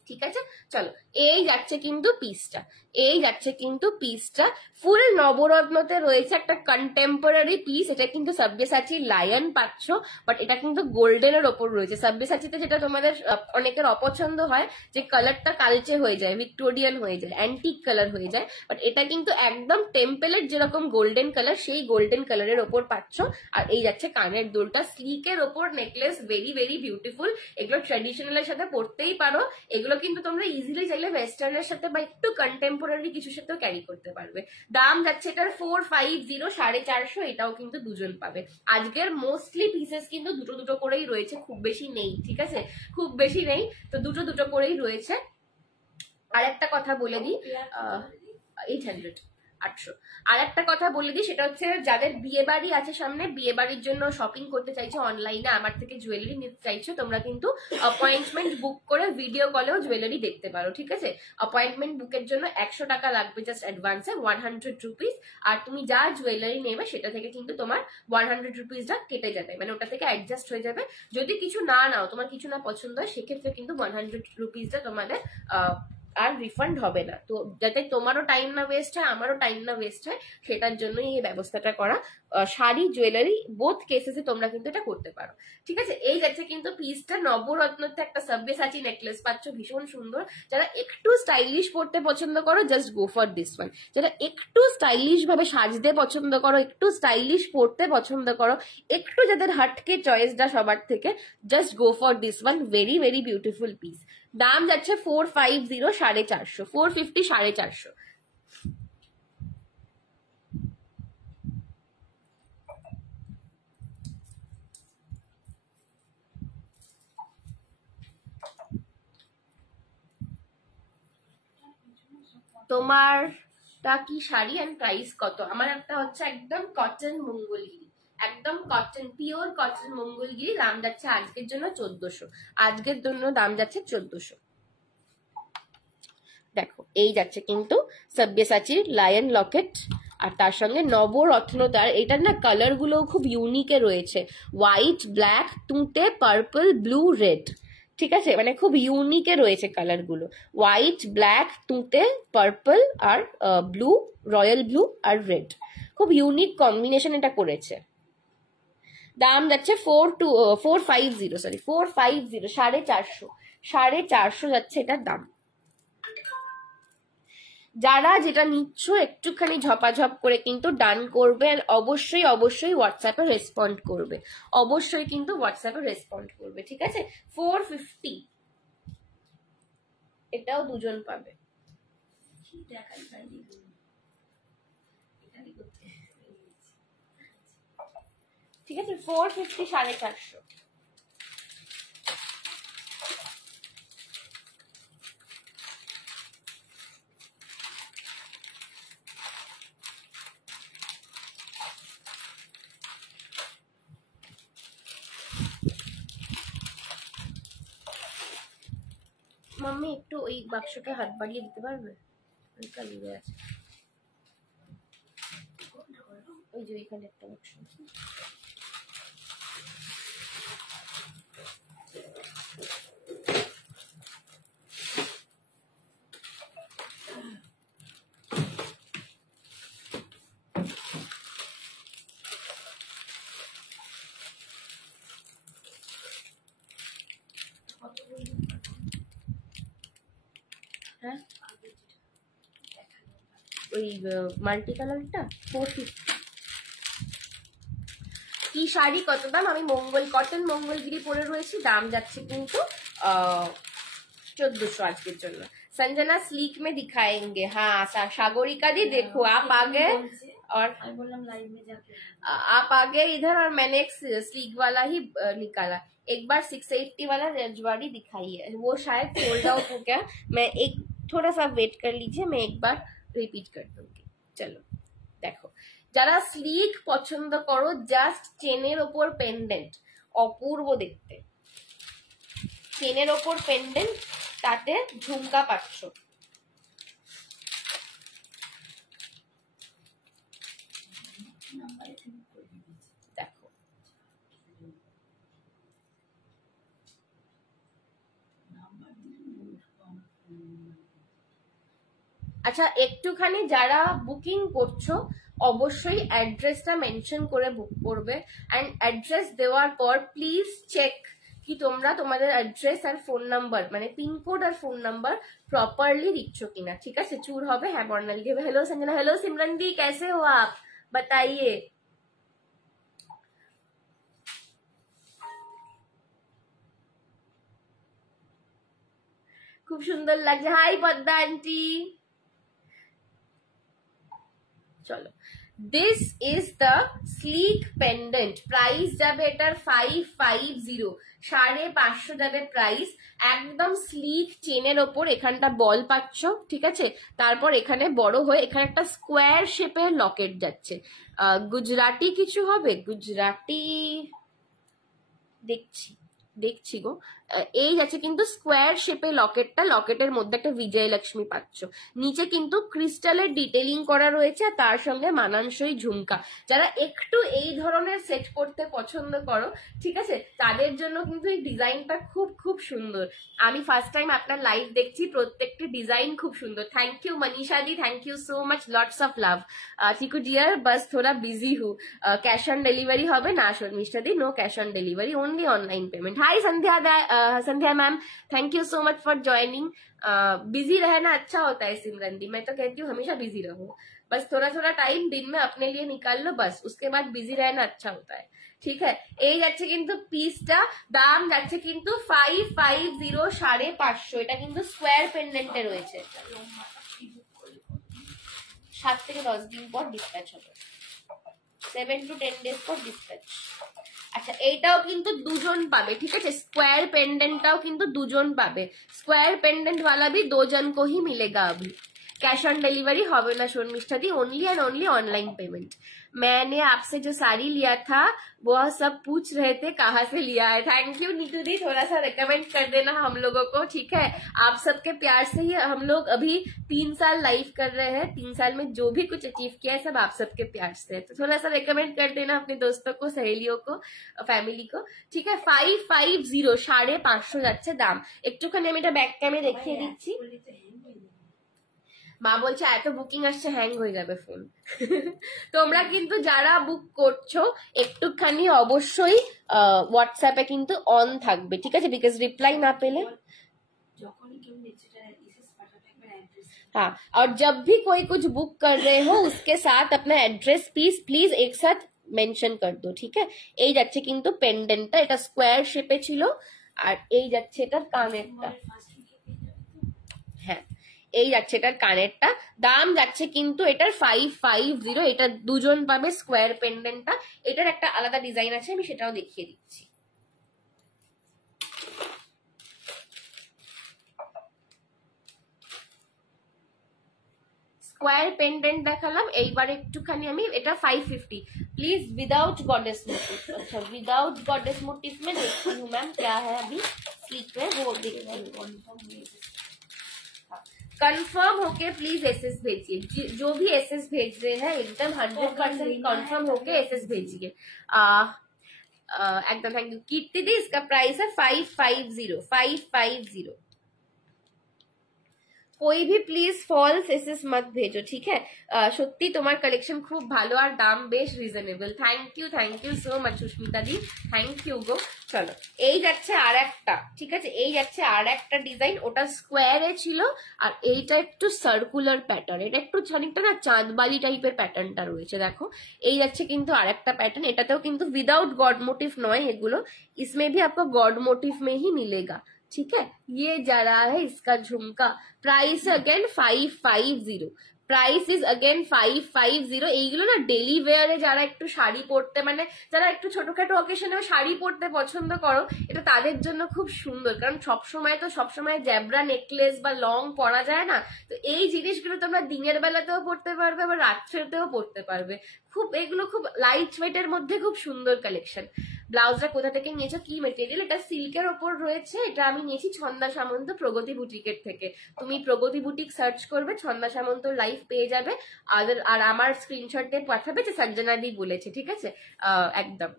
ঠিক আছে। চলো, এই যাচ্ছে কিন্তু পিসটা, এই যাচ্ছে কিন্তু পিসটা, ফুল নবরত্নতে রয়েছে, একটা কন্টেম্পোরারি পিস। এটা কিন্তু সাব্যসাচী লায়ন পাচ্ছ, বাট এটা কিন্তু গোল্ডেনের ওপর রয়েছে। সাব্যসাচীতে যেটা তোমাদের অনেকের অপছন্দ হয় যে কালারটা কালচে হয়ে যায়, ভিক্টোরিয়ান হয়ে যায়, অ্যান্টিক কালার হয়ে যায়, বাট এটা কিন্তু একদম টেম্পেলের যেরকম গোল্ডেন কালার, সেই গোল্ডেন কালারের ওপর পাচ্ছ। আর এই যাচ্ছে কানের দুলটা, স্লিকের ওপর নেকলেস, ভেরি ভেরি বিউটিফুল। এগুলো ট্র্যাডিশনালের সাথে পরতেই পারো। এগুলো কিন্তু তোমরা ইজিলি চাইলে ওয়েস্টার্নের সাথে বা একটু কন্টেম্পোরারি কিছুর সাথেও ক্যারি করতে পারবে। দাম যাচ্ছে এটার 450, 450। এটাও কিন্তু দুজন পাবে। আজকের মোস্টলি পিসেস কিন্তু দুটো দুটো করেই রয়েছে, খুব বেশি নেই, ঠিক আছে, খুব বেশি নেই, তো দুটো দুটো করেই রয়েছে। আর একটা কথা বলে দিই, 800, 800। আর একটা কথা বলে দিই, সেটা হচ্ছে যাদের বিয়ে বাড়ি আছে সামনে, বিয়ে বাড়ির জন্য শপিং করতে চাইছো, অনলাইনে আমার থেকে জুয়েলারি নিতে চাইছো, তোমরা কিন্তু অ্যাপয়েন্টমেন্ট বুক করে ভিডিও কলেও জুয়েলারি দেখতে পারো, ঠিক আছে। অ্যাপয়েন্টমেন্ট বুকের জন্য 100 টাকা লাগবে জাস্ট অ্যাডভান্সে, 100 রুপিস। আর তুমি যা জুয়েলারি নেবে সেটা থেকে কিন্তু তোমার 100 রুপিসটা কেটে যাবে, মানে ওটা থেকে অ্যাডজাস্ট হয়ে যাবে। যদি কিছু না নাও, তোমার কিছু না পছন্দ হয়, সেক্ষেত্রে কিন্তু 100 রুপিসটা তোমাদের আর রিফান্ড হবে না। তো যাতে তোমারও টাইম না ওয়েস্ট হয়, আমারও টাইম না ওয়েস্ট হয়, সেটার জন্যই এই ব্যবস্থাটা করা। শাড়ি, জুয়েলারি, বোথ কেসেসে তোমরা কিন্তু এটা করতে পারো, ঠিক আছে। এই যাচ্ছে কিন্তু পিসটা, নবরত্নতে একটা সাব্যসাচী নেকলেস পাচ্ছ, ভীষণ সুন্দর। যারা একটু স্টাইলিশ পড়তে পছন্দ করো, just go for this one. যারা একটু স্টাইলিশ ভাবে সাজতে পছন্দ করো, একটু স্টাইলিশ পড়তে পছন্দ করো, একটু যাদের হাটকে চয়েসটা সবার থেকে, just go for this one, very very beautiful piece. দাম যাচ্ছে 450, 450, 450, 450। তোমারটা কি শাড়ি এন্ড প্রাইস কত? আমার একটা হচ্ছে একদম কটন মঙ্গলগিরি, একদম কটন, পিওর কটন মঙ্গলগিরি, দাম যাচ্ছে আজকের জন্য 1400, আজকের জন্য দাম যাচ্ছে 1400। দেখো এই যাচ্ছে কিন্তু সব্যসাচীর লায়ন লকেট, আর তার সঙ্গে নবরত্নতার, এটার না কালার গুলো খুব ইউনিকে রয়েছে, হোয়াইট, ব্ল্যাক, তুঁতে, পার্পল, ব্লু, রেড, ঠিক আছে, মানে খুব ইউনিকে রয়েছে কালার গুলো, হোয়াইট, ব্ল্যাক, তুঁতে, পার্পল আর ব্লু, রয়্যাল ব্লু আর রেড, খুব ইউনিক কম্বিনেশন এটা করেছে। দাম যাচ্ছে 450, সরি 450, 450, 450 যাচ্ছে এটার দাম। যারা যেটা নিচ্ছ একটুখানি ঝপাঝপ করে কিন্তু ডান করবে, আর অবশ্যই অবশ্যই হোয়াটসঅ্যাপে রেসপন্ড করবে, অবশ্যই কিন্তু হোয়াটসঅ্যাপে রেসপন্ড করবে, ঠিক আছে। 450, এটাও দুজন পাবে। ঠিক আছে, 450, 450। মাম্মি একটু ওই বাক্সটা হাত বাড়িয়ে দিতে পারবে? হালকা দূরে আছে, ওই যে এখানে একটা বাক্স আছে। হ্যাঁ, ওই মাল্টি কালারটা 450। কি শাড়ি কত দাম? আমি কটন মঙ্গলগিরি পরে রয়েছি, দাম যাচ্ছে কিন্তু 1400 आजकल জন্য। संजना स्लीक में दिखाएंगे, हाँ सागरिका दी देखो आप आगे, और बोलना लाइव में जाके आप आगे इधर, और मैंने एक स्लीक वाला ही निकाला। एक बार 680 वाला रजवाड़ी दिखाई है, वो शायद सोल्ड आउट हो गया। मैं एक थोड़ा सा वेट कर लीजिए, मैं एक बार रिपीट कर दूंगी। चलो देखो, যারা স্লিক পছন্দ করো, জাস্ট চেনের ওপর পেন্ডেন্ট, অপূর্ব দেখতে, চেনের ওপর পেন্ডেন্ট, তাতে ঝুমকা পাচ্ছ। দেখো আচ্ছা একটুখানি যারা বুকিং করছো অবশ্যই অ্যাড্রেসটা মেনশন করে বুক করবে, অ্যান্ড অ্যাড্রেস দেওয়ার পর প্লিজ চেক कि তোমরা তোমাদের অ্যাড্রেস আর ফোন নাম্বার মানে পিনকোড আর ফোন নাম্বার প্রপারলি দিচ্ছ কিনা, ঠিক আছে? চুর হবে। হ্যাঁ বর্ণালী के हेलो संजना, हेलो सिमरन दी, कैसे हो आप बताइए। খুব সুন্দর লাগছে। Hi Padma aunty. চলো, this is the sleek pendant. Price যাবে এটার 550, 550 যাবে প্রাইস। একদম স্লিক চেনের ওপর এখানটা বল পাচ্ছ, ঠিক আছে? তারপর এখানে বড় হয়ে এখানে একটা স্কোয়ার শেপের লকেট যাচ্ছে। গুজরাটি কিছু হবে, গুজরাটি দেখছি গো। এই যাচ্ছে কিন্তু স্কোয়ার শেপে লকেটটা, লকেটের মধ্যে একটা বিজয়লক্ষ্মী পাচ্ছ। নিচে কিন্তু ক্রিস্টালের ডিটেলিং করা রয়েছে আর তার সঙ্গে মানানসই ঝুমকা। যারা একটু এই ধরনের সেট করতে পছন্দ করো, ঠিক আছে, তাদের জন্য কিন্তু এই ডিজাইনটা খুব খুব সুন্দর। আমি ফার্স্ট টাইম আপনার লাইভ দেখছি, প্রত্যেকটি ডিজাইন খুব সুন্দর। Thank you Manisha di, thank you so much, lots of love. Chiku dear বাস থোড়া বিজি হু, ক্যাশ অন ডেলিভারি হবে না Sharmishtha di? No cash on delivery, only online payment. Hi Sandhya ma'am, thank you so much for joining. Busy रहना अच्छा होता है सिमरन दी, मैं तो कहती हूँ हमेशा बिजी रहो, बस थोड़ा थोड़ा टाइम दिन में अपने लिए निकाल लो, बस उसके बाद बिजी रहना अच्छा होता है, ঠিক है। এই যাচ্ছে কিন্তু পিসটা, দাম যাচ্ছে কিন্তু 550, 550। এটা কিন্তু স্কোয়ার পেন্ডেন্টে রয়েছে। 7 থেকে 10 দিন পর ডিসপ্যাচ হবে, 7 to 10 days পর ডিসপ্যাচ। আচ্ছা এইটাও কিন্তু দুজন পাবে, ঠিক আছে? স্কোয়ার পেন্ডেন্টটাও কিন্তু দুজন পাবে। স্কোয়ার पेंडेंट वाला भी 2 जन को ही मिलेगा अभी। कैश ऑन डिलीवरी হবে না Sharmishtha di, only and only online payment. मैंने आपसे जो साड़ी लिया था वो सब पूछ रहे थे कहाँ से लिया है। थैंक यू नीतू दी, थोड़ा सा रिकमेंड कर देना हम लोगों को, ठीक है? आप सबके प्यार से ही हम लोग अभी 3 साल लाइव कर रहे हैं। 3 साल में जो भी कुछ अचीव किया है सब आप सबके प्यार से, तो थोड़ा सा रिकमेंड कर देना अपने दोस्तों को, सहेलियों को, फैमिली को, ठीक है? 550, 550 যাচ্ছে দাম। একটুখানি আমি এটা ব্যাক ক্যামে দেখিয়ে দিচ্ছি। মা বলছে এত বুকিং আসছে হ্যাং হয়ে যাবে ফোন। তোমরা কিন্তু যারা বুক করছো একটুখানি অবশ্যই হোয়াটসঅ্যাপে কিন্তু অন থাকবে, ठीक है? बिकॉज रिप्लाई ना পেলে हाँ, और जब भी कोई कुछ बुक कर रहे हो उसके साथ अपना एड्रेस प्लीज एक साथ मेंशन कर दो, ठीक है? এই যাচ্ছে কিন্তু পেন্ডেন্টটা, এটা স্কোয়ার শেপে ছিল, আর এই যাচ্ছে এটার কানেরটা। হ্যাঁ এই যাচ্ছে এটার কানেরটা, দাম যাচ্ছে কিন্তু এটার 550। এটা দুজন পাবে স্কোয়ার পেন্ডেন্টটা। এটার একটা আলাদা ডিজাইন আছে, আমি সেটাও দেখিয়ে দিচ্ছি। স্কোয়ার পেন্ডেন্ট দেখালাম, এইবার একটুখানি আমি এটা 550 प्लीज विदाउट गॉडेस मोटिव। अच्छा विदाउट गॉडेस मोटिव में देखती हूँ मैम क्या है अभी स्लीक में, वो देखती हूँ। कंफर्म होके प्लीज एसएस भेजिए, जो भी एसएस भेज रहे हैं एकदम 100% कंफर्म होके एसएस भेजिए। एकदम थैंक यू कीर्ति दी। इसका प्राइस है 550। कोई भी प्लीज फॉल्स एसएस मत भेजो, ठीक है? সত্যি তোমার কালেকশন খুব ভালো আর দাম বেশ reasonable. Thank you so much Sushmita di, thank you গো। চলো এই যাচ্ছে আর একটা, ঠিক আছে? এই যাচ্ছে আর একটা ডিজাইন, ওটা স্কোয়ারে ছিল আর এইটা একটু সার্কুলার প্যাটার্ন। এটা একটু খানিকটা না চাঁদবালি টাইপের প্যাটার্নটা রয়েছে, দেখো। এই যাচ্ছে কিন্তু আর একটা প্যাটার্ন, এটাতেও কিন্তু উইদাউট गॉड मोटिव নয় এগুলো, इसमें भी आपको गॉड मोटिव में ही मिलेगा, ठीक है? ये जा रहा है इसका झुमका, price again 550। Price is again 550। এইগুলো না ডেলি ওয়্যারে যারা একটু শাড়ি পরতে মানে যারা একটু ছোটখাটো অকেশনেও শাড়ি পরতে পছন্দ করো, এটা তাদের জন্য খুব সুন্দর, কারণ সবসময় জ্যাবরা নেকলেস বা লং পরা যায় না, তো এই জিনিসগুলো তোমরা দিনের বেলাতেও পরতে পারবে আবার রাত্রেতেও পরতে পারবে। খুব এগুলো খুব লাইট ওয়েটের মধ্যে খুব সুন্দর কালেকশন। ব্লাউজটা কোথা থেকে নিয়েছো, কি মেটেরিয়াল? এটা সিল্কের ওপর রয়েছে, এটা আমি নিয়েছি ছন্দা সামন্ত প্রগতি বুটিকের থেকে। তুমি প্রগতি বুটিক সার্চ করবে, ছন্দা সামন্ত লাইভ পেয়ে যাবে, আর আমার স্ক্রিনশটে পাঠাবে যে সঞ্জনা দি বলেছে, ঠিক আছে? একদম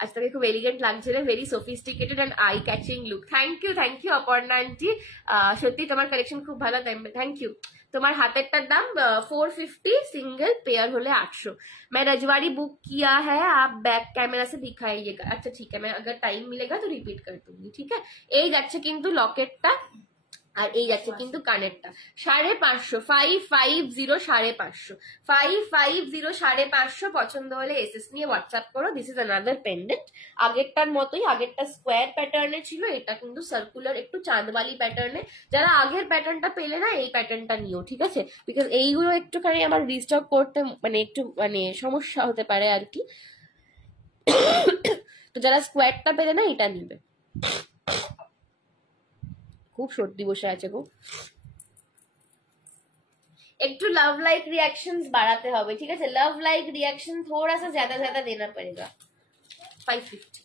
আজ তাকে খুব এলিগেন্ট লাগছে রে, very sophisticated and eye catching look. Thank you Aparna aunty, সত্যি তোমার কালেকশন খুব ভালো, থ্যাংক ইউ। তোমার হাতেরটার দাম 450, सिंगल पेयर होले 800। मैं रजवाड़ी बुक किया है, आप बैक कैमरा से दिखाइएगा। अच्छा ठीक है, मैं अगर टाइम मिलेगा तो रिपीट कर दूंगी, ठीक है। এই যাচ্ছে কিন্তু লকেটটা, আর এই যাচ্ছে কিন্তু কানেরটা 550, 550 550, 550 550। পছন্দ হলে এসএস নিয়ে হোয়াটসঅ্যাপ করো। দিস ইজ অ্যানাদার পেন্ডেন্ট, আগেরটার মতোই, আগেরটা স্কোয়ার প্যাটার্নে ছিল, এটা কিন্তু সার্কুলার একটু চাঁদবালি প্যাটার্নে। যারা আগের প্যাটার্নটা পেলে না, এই প্যাটার্নটা নিও, ঠিক আছে, বিকজ এইগুলো একটুখানি আমার রিস্টক করতে মানে একটু মানে সমস্যা হতে পারে আর কি। তো যারা স্কোয়ারটা পেলে না, এটা নিবে। খুব সর্দি বসে আছে গো, একটু लव लाइक रिएक्शंस बढ़ाते হবে, ঠিক আছে। लव लाइक रिएक्शन थोड़ा सा ज्यादा देना पड़ेगा। 550,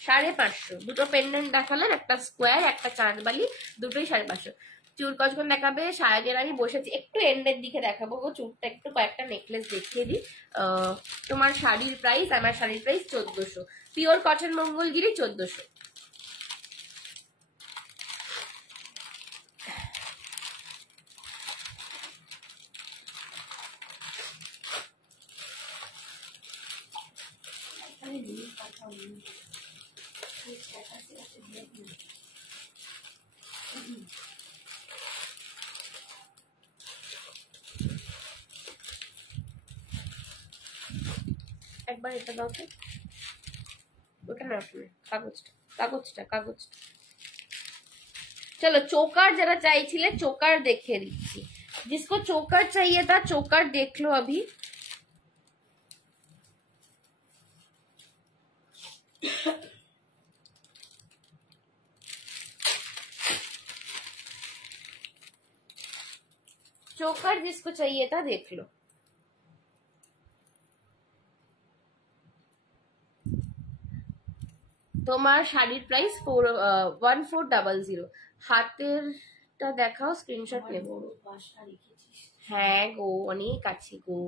550। দুটো পেন্ডেন্ট দেখালেন, একটা স্কোয়ার একটা চাঁদবালি, দুটোই 550। চুল কতক্ষণ দেখাবে? সারাদিন আমি বসেছি, একটু এন্ডের দিকে দেখাবো গো চুলটা, একটু কয়েকটা নেকলেস দেখিয়ে দিই। তোমার শাড়ির প্রাইস, আমার শাড়ির প্রাইস 1400, পিওর কটন মঙ্গলগিরি 1400। একবার এটা দাও তো, ওটা না কাগজটা। चलो चोकर जरा चाहिए, चोकर देखे दीजिए, जिसको चोकर चाहिए था चोकर देख लो अभी। चोकर जिसको चाहिए था देख लो। তোমার শাড়ির প্রাইস 1400। হাতেরটা দেখাও, স্ক্রিনশট নেব। হ্যাঁ গো, অনেক আছে গো,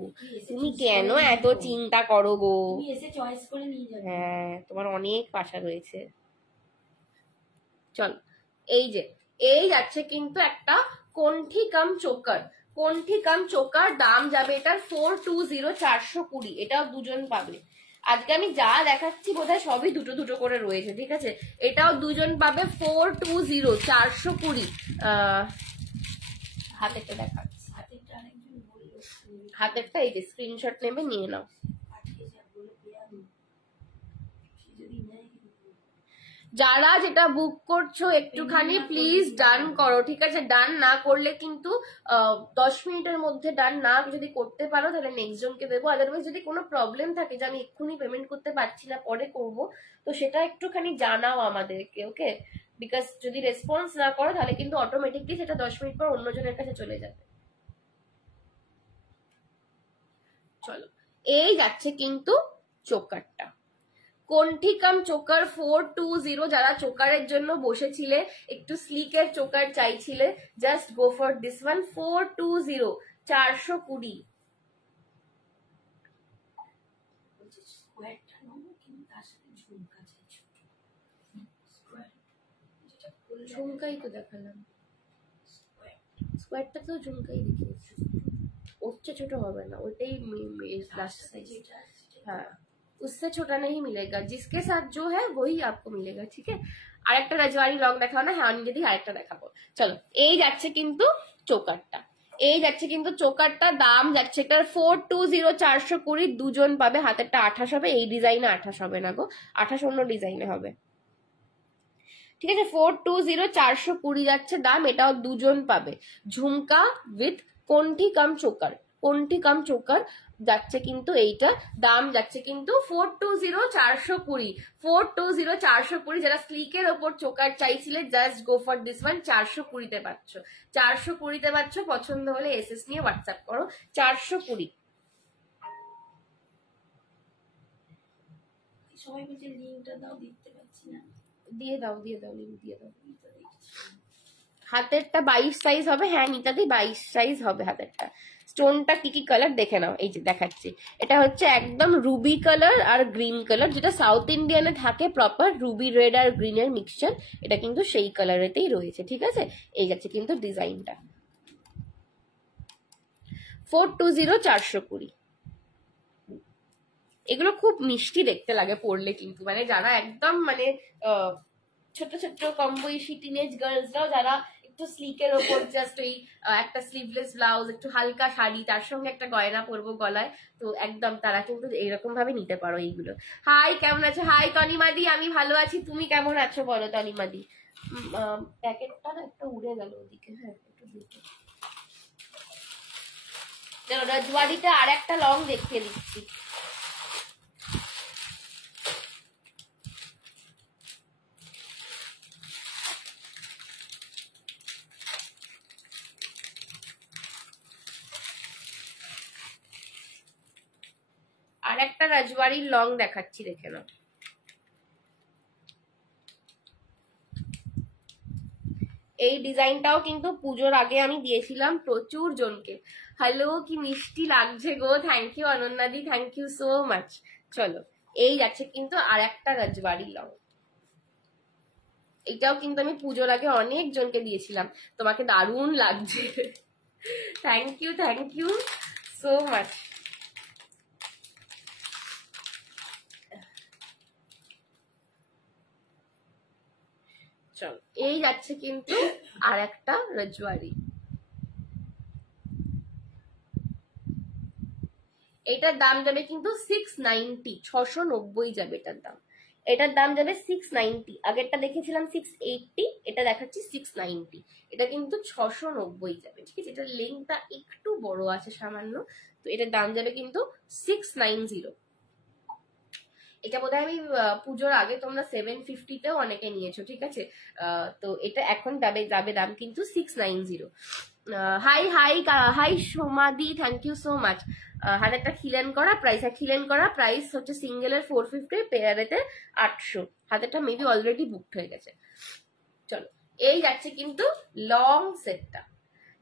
তুমি কেন এত চিন্তা করো গো? হ্যাঁ, তোমার অনেক পাশা রয়েছে। চল, এই যাচ্ছে কিন্তু একটা কণ্ঠি cum choker, kanthi cum choker, দাম যাবে এটার 420, 420। এটাও দুজন পাবে। আজকে আমি যা দেখাচ্ছি বোধহয় সবই দুটো করে রয়েছে, ঠিক আছে। এটাও দুজন পাবে 420, 420। হাতেরটা দেখাচ্ছি, হাতেরটা এই যে স্ক্রিনশট নেবে, নিয়ে নাও। যারা যেটা বুক করছো একটুখানি প্লিজ ডান করো, ঠিক আছে। ডান না করলে কিন্তু 10 মিনিটের মধ্যে ডান না যদি করতে পারো তাহলে নেক্সট জনকে দেবো। আদারওয়াইজ যদি কোনো প্রবলেম থাকে যে আমি এক্ষুনি পেমেন্ট করতে পারছি না, পরে করব, তো সেটা একটুখানি জানাও আমাদেরকে, ওকে। বিকজ যদি রেসপন্স না করো তাহলে কিন্তু অটোমেটিকলি সেটা 10 মিনিট পর অন্যজনের কাছে চলে যাবে। চলো, এই যাচ্ছে কিন্তু চোকারটা, কণ্ঠি কাম চোকার 420। যারা চোকারের জন্য বসেছিলে, একটু স্লিকের চোকার চাইছিলে, just go for this one. 420, 420। ঝুমকাই তো দেখালাম, স্কোয়ারটা তো ঝুমকাই দেখিয়েছি, ওর চেয়ে ছোট হবে না, ওইটাই লাস্ট সাইজ। हाँ, उससे छोटा नहीं मिलेगा, जिसके साथ जो है वही आपको मिलेगा, ठीक है। আরেকটা রাজওয়ারি লং দেখাও না। হ্যাঁ, আমি যদি আরেকটা দেখাবো। চলো, এই যাচ্ছে কিন্তু চোকারটা, এই যাচ্ছে কিন্তু চোকারটা, দাম যাচ্ছে এটার 420, 420। দুজন পাবে। হাতেরটা 28 হবে, এই ডিজাইনে 28 হবে না গো, 28 অন্য ডিজাইনে হবে, ঠিক আছে। 420, 420 যাচ্ছে দাম, এটাও দুজন পাবে। Jhumka with kanthi cum choker, kanthi cum choker যাচ্ছে কিন্তু এইটা, দাম যাচ্ছে কিন্তু 420, 420, 420, 420। যারা স্লিকের ওপর চোকার চাইছিলে, just go for this one. 420-তে পাচ্ছ, 420-তে পাচ্ছ। পছন্দ হলে এসএস নিয়ে হোয়াটসঅ্যাপ করো। 420। সবাই বলছে লিংকটা দাও, দেখতে পাচ্ছি না। দিয়ে দাও লিংক দিয়ে দাও। হাতেরটা 22 সাইজ হবে। হ্যাঁ নিতাদি, 22 সাইজ হবে হাতেরটা। স্টোনটা কি কি কালার দেখে নাও, এই যে দেখাচ্ছি। এটা হচ্ছে একদম রুবি কালার আর গ্রিন কালার, যেটা সাউথ ইন্ডিয়ানে থাকে প্রপার রুবি রেড আর গ্রিনের মিক্সচার, এটা কিন্তু সেই কালারেতেই রয়েছে, ঠিক আছে। এই যাচ্ছে কিন্তু ডিজাইনটা 420 420। এগুলো খুব মিষ্টি দেখতে লাগে পরলে, কিন্তু মানে যারা একদম মানে ছোট ছোট কম বয়সী টিনেজ গার্লসরাও যারা একটু স্লিকের ওপর জাস্ট ওই একটা স্লিভলেস ব্লাউজ, একটু হালকা শাড়ি, তার সঙ্গে একটা গয়না পরবো গলায়, তো একদম তারা কিন্তু এইরকম ভাবে নিতে পারো এইগুলো। হাই, কেমন আছো? হাই তনিমাদি, আমি ভালো আছি, তুমি কেমন আছো বলো তনিমাদি? প্যাকেটটা না একটা উড়ে গেল ওদিকে, হ্যাঁ একটু দেখো। রজওয়ারিতে আর একটা লং দেখিয়ে দিচ্ছি। আর একটা রাজওয়ারির লং দেখাচ্ছি, দেখে নাও। এই ডিজাইনটাও কিন্তু পুজোর আগে আমি দিয়েছিলাম প্রচুর জনকে। হ্যালো, কি মিষ্টি লাগছে গো, থ্যাংক ইউ অনন্যাদি, থ্যাংক ইউ সো মাচ। চলো, এই যাচ্ছে কিন্তু আর একটা রাজওয়ারি লং। এটাও কিন্তু আমি পুজোর আগে অনেক জনকে দিয়েছিলাম, তোমাকে দারুণ লাগছে। Thank you so much. চল, এই যাচ্ছে কিন্তু আর একটা রাজওয়ারি। এটার দাম যাবে কিন্তু 690, 690 যাবে এটার দাম। এটার দাম যাবে 690, আগেরটা দেখেছিলাম 680, এটা দেখাচ্ছি 690। এটা কিন্তু 690 যাবে, ঠিক আছে। এটার লেন্থটা একটু বড় আছে সামান্য, তো এটার দাম যাবে কিন্তু 690। এটা বোধহয় আমি পুজোর আগে তোমরা 750-তেও অনেকে নিয়েছো, ঠিক আছে। তো এটা এখন যাবে দাম কিন্তু 690। হাই হাই হাই সোমাদি, থ্যাংক ইউ সো মাচ। হাতেরটা খিলেন করা প্রাইস, খিলেন করা প্রাইস হচ্ছে সিঙ্গেলের 450, পেয়ারেতে 800। হাতেরটা মেবি অলরেডি বুকড হয়ে গেছে। চলো, এই যাচ্ছে কিন্তু লং সেটটা,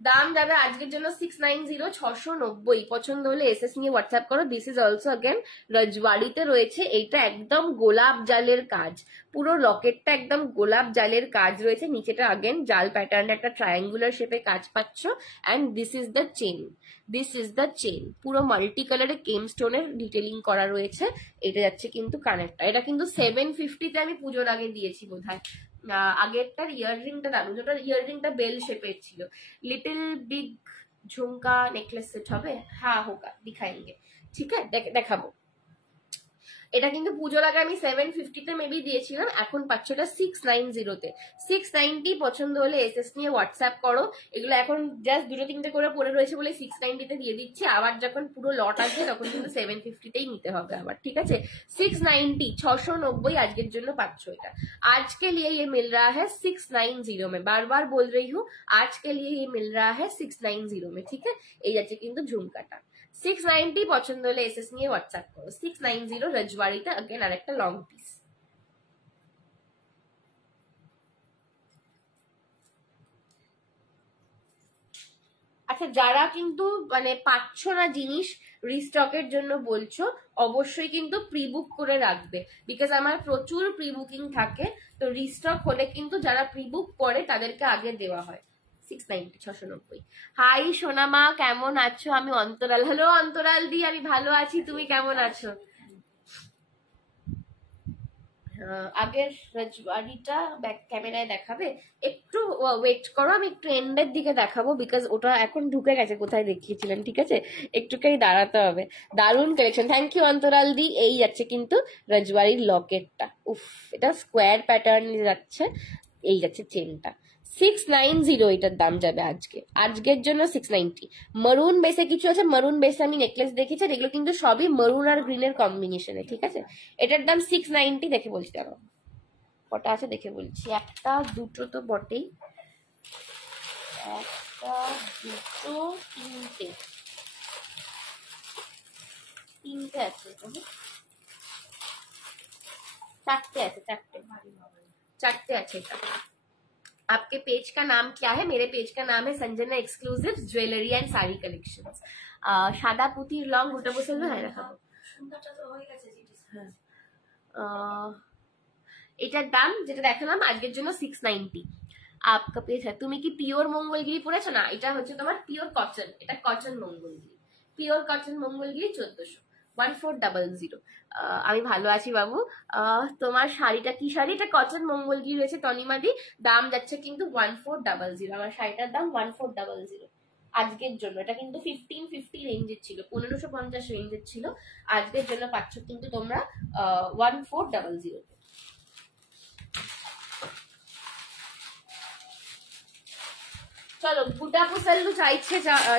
দাম যাবে আজকের জন্য 690, 690। পছন্দ হলে এসএস নিয়ে হোয়াটসঅ্যাপ করো। দিস ইজ অলসো अगेन রজওয়ারিতে রয়েছে। এইটা একদম গোলাপ জালের কাজ, পুরো লকেটটা একদম গোলাপ জালের কাজ রয়েছে, নিচেটা अगेन জাল প্যাটার্ন একটা ট্রায়াঙ্গুলার শেপে কাজ পাচ্ছ। And this is the chain, পুরো মাল্টি কালারে কেম স্টোনের ডিটেলিং করা রয়েছে। এটা যাচ্ছে কিন্তু কানেরটা, এটা কিন্তু 750-তে আমি পুজোর আগে দিয়েছি বোধহয়। আগেরটার ইয়াররিংটা দারুণ, ওটার ইয়াররিংটা বেল শেপের ছিল। लिटिल बिग झुमका नेकलेस सेट হবে, হ্যাঁ হোগা দিখাएंगे, ঠিক আছে দেখাবো। এটা কিন্তু পুজোর আগে আমি 750-তে মেবি দিয়েছিলাম, এখন পাচ্ছ এটা 690-তে। 690 পছন্দ হলে এসএস নিয়ে হোয়াটসঅ্যাপ করো। এগুলো এখন জাস্ট দুটো তিনটে করে পড়ে রয়েছে বলে 690-তে দিয়ে দিচ্ছি, আবার যখন পুরো লট আসবে তখন কিন্তু 750-তেই নিতে হবে আবার, ঠিক আছে। 690, 690 আজকের জন্য পাচ্ছ এটা। आज के लिए ये मिल रहा है 690 में, बार बार बोल रही हूँ, आज के लिए ये मिल रहा है 690 में, ठीक है। এই যাচ্ছে কিন্তু ঝুমকাটা 690, পছন্দ হলে এসএস নিয়ে হোয়াটসঅ্যাপ করো। 690 রজওয়ারিতে अगेन আরেকটা লং পিস। আচ্ছা, যারা কিন্তু মানে পাচ্ছ না জিনিস, রিস্টকের জন্য বলছো, অবশ্যই কিন্তু প্রি বুক করে রাখবে, বিকজ আমার প্রচুর প্রি বুকিং থাকে। তো রিস্টক হলে কিন্তু যারা প্রি বুক করে তাদেরকে আগে দেওয়া হয়। 690, 690। হাই সোনামা, কেমন আছো? আমি অন্তরাল। হ্যালো অন্তরাল দি, আমি ভালো আছি, তুমি কেমন আছো? আগের রজওয়ারিটা ব্যাক ক্যামেরায় দেখাবে, একটু ওয়েট করো, আমি একটু এন্ডের দিকে দেখাবো, বিকজ ওটা এখন ঢুকে গেছে কোথায় দেখিয়েছিলাম, ঠিক আছে। একটুখানি দাঁড়াতে হবে। দারুণ কালেকশন, থ্যাংক ইউ অন্তরাল দি। এই যাচ্ছে কিন্তু রজওয়ারির লকেটটা, উফ, এটা স্কোয়ার প্যাটার্ন যাচ্ছে। এই যাচ্ছে চেনটা 690, এটার দাম যাবে আজকের জন্য 690। মারুন বেসে কিছু আছে, মারুন বেসে আমি নেকলেস দেখেছি, এগুলো কিন্তু সবই মারুন আর গ্রিনের কম্বিনেশনে, ঠিক আছে। এটার দাম 690, দেখে বলছি, দেখো কটা আছে দেখে বলছি। একটা দুটো তো বটেই, একটা দুটো তিনটে আছে, চারটে আছে, চারটে আছে এটা। आपके पेज का नाम क्या है? मेरे पेज का नाम है Sanjana exclusive jewellery and sari collections. সাদা পুঁতির লং গোটা বসেলো হ্যাঁ দেখাবো। এটার দাম যেটা দেখালাম আজকের জন্য 690। आपका पेज है। তুমি কি পিওর মঙ্গলগিরি পড়েছো? না, এটা হচ্ছে তোমার পিওর কটন, এটা cotton Mangalagiri, pure cotton Mangalagiri 1400 1400। আমি ভালো আছি বাবু। তোমার শাড়িটা কি শাড়ি? এটা কটন মঙ্গলগিরি রয়েছে তনিমাদি, দাম যাচ্ছে কিন্তু 1400। আমার শাড়িটার দাম 1400 আজকের জন্য। এটা কিন্তু 1550 রেঞ্জের ছিল, 1550 রেঞ্জের ছিল, আজকের জন্য পাচ্ছ কিন্তু তোমরা 1400। চলো বুটা পুসাল্লু চাইছে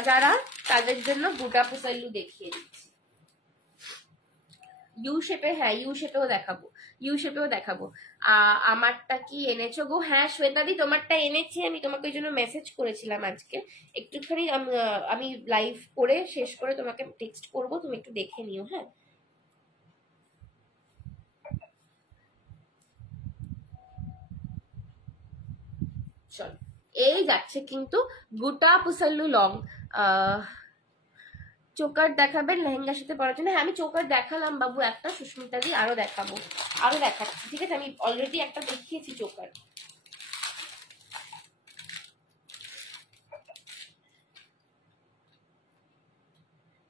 যারা, তাদের জন্য বুটা পুসাল্লু দেখিয়ে দিচ্ছি। ইউ শেপে, হ্যাঁ ইউ শেপেও দেখাবো, ইউ শেপেও দেখাবো। আমারটা কি এনেছো গো? হ্যাঁ শ্বেতাদি তোমারটা এনেছি, আমি তোমাকে ওই জন্য মেসেজ করেছিলাম আজকে। একটুখানি আমি লাইভ করে শেষ করে তোমাকে টেক্সট করব, তুমি একটু দেখে নিও। হ্যাঁ চলো, এই যাচ্ছে কিন্তু বুটা পুসাল্লু লং। চোকার দেখাবেন লেহেঙ্গার সাথে পরার জন্য? হ্যাঁ আমি চোকার দেখালাম বাবু একটা, সুস্মিতা দি আরো দেখাবো, আরো দেখাচ্ছি, ঠিক আছে? আমি অলরেডি একটা দেখিয়েছি চোকার।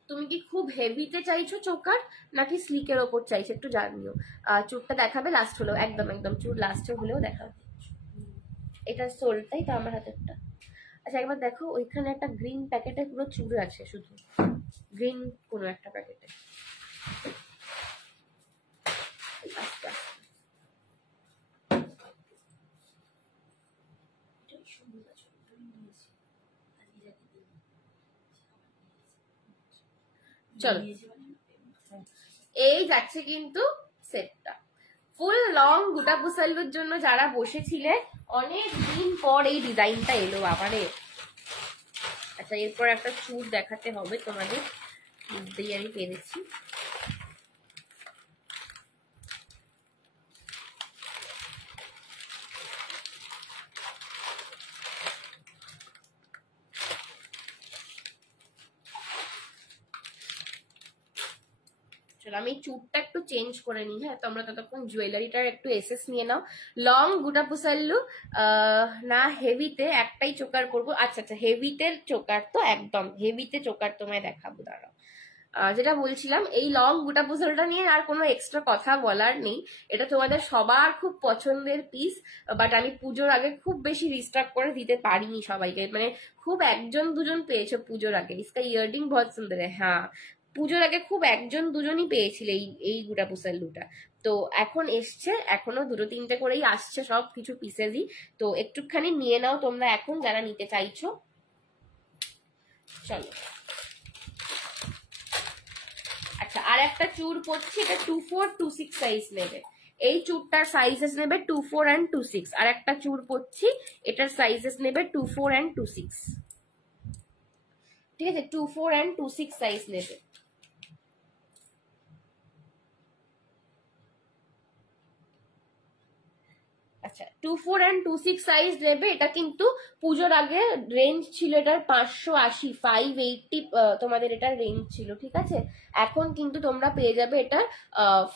তুমি কি খুব হেভিতে চাইছো চোকার নাকি স্লিকের ওপর চাইছো একটু জানিও। চুরটা দেখাবে লাস্ট হলেও, একদম একদম চুর লাস্টে হলেও দেখাবে। এটা সোলটাই তো আমার হাতেরটা। আচ্ছা একবার দেখো, ওইখানে একটা গ্রিন প্যাকেটে পুরো চুর আছে, শুধু গ্রিন কোনো একটা প্যাকেটে। চলো এই যাচ্ছে কিন্তু সেটটা ফুল লং গুটা পুসাল্লুর জন্য যারা বসেছিলে, অনেক দিন পর এই ডিজাইনটা এলো বাবারে। আচ্ছা এরপর একটা চুর দেখাতে হবে তোমাদের, বুঝতেই আমি পেরেছি। আমি চুটটা একটু চেঞ্জ করে নিই। হ্যাঁ তোমরা ততক্ষণ জুয়েলারিটার একটু এসেস নিয়ে নাও। লং গুটা পুসাল্লু না হেভিতে একটাই চোকার করবো। আচ্ছা আচ্ছা হেভিতে চোকার, তো একদম হেভিতে চোকার তোমায় দেখাবো, দাঁড়াও। যেটা বলছিলাম, এই লং গুটা পুসালটা নিয়ে আর কোনো এক্সট্রা কথা বলার নেই, এটা তোমাদের সবার খুব পছন্দের পিস। বাট আমি পুজোর আগে খুব বেশি রিস্টক করে দিতে পারিনি সবাইকে, মানে খুব একজন দুজন পেয়েছো পুজোর আগে। ইসকা ইয়াররিং বহুত সুন্দর। হ্যাঁ পুজোর আগে খুব একজন দুজনই পেয়েছিলে এই গুটা পুসাল্লুটা, তো এখন এসছে, এখনো দুটো তিনটে করেই আসছে সব কিছু পিসেসই। তো একটুখানি নিয়ে নাও তোমরা এখন যারা নিতে চাইছো। চলো আচ্ছা আর একটা চুর পড়ছি, এটা 24, 26 সাইজ নেবে। এই চুরটার সাইজেস নেবে 24 and 26। আর একটা চুর পড়ছি, এটার সাইজেস নেবে 24 and 26, ঠিক আছে? 24 and 26 সাইজ নেবে। আচ্ছা 24 and 26 সাইজ নেবে। এটা কিন্তু পুজোর আগে রেঞ্জ ছিল এটার 580, 580 তোমাদের এটার রেঞ্জ ছিল, ঠিক আছে? এখন কিন্তু তোমরা পেয়ে যাবে এটা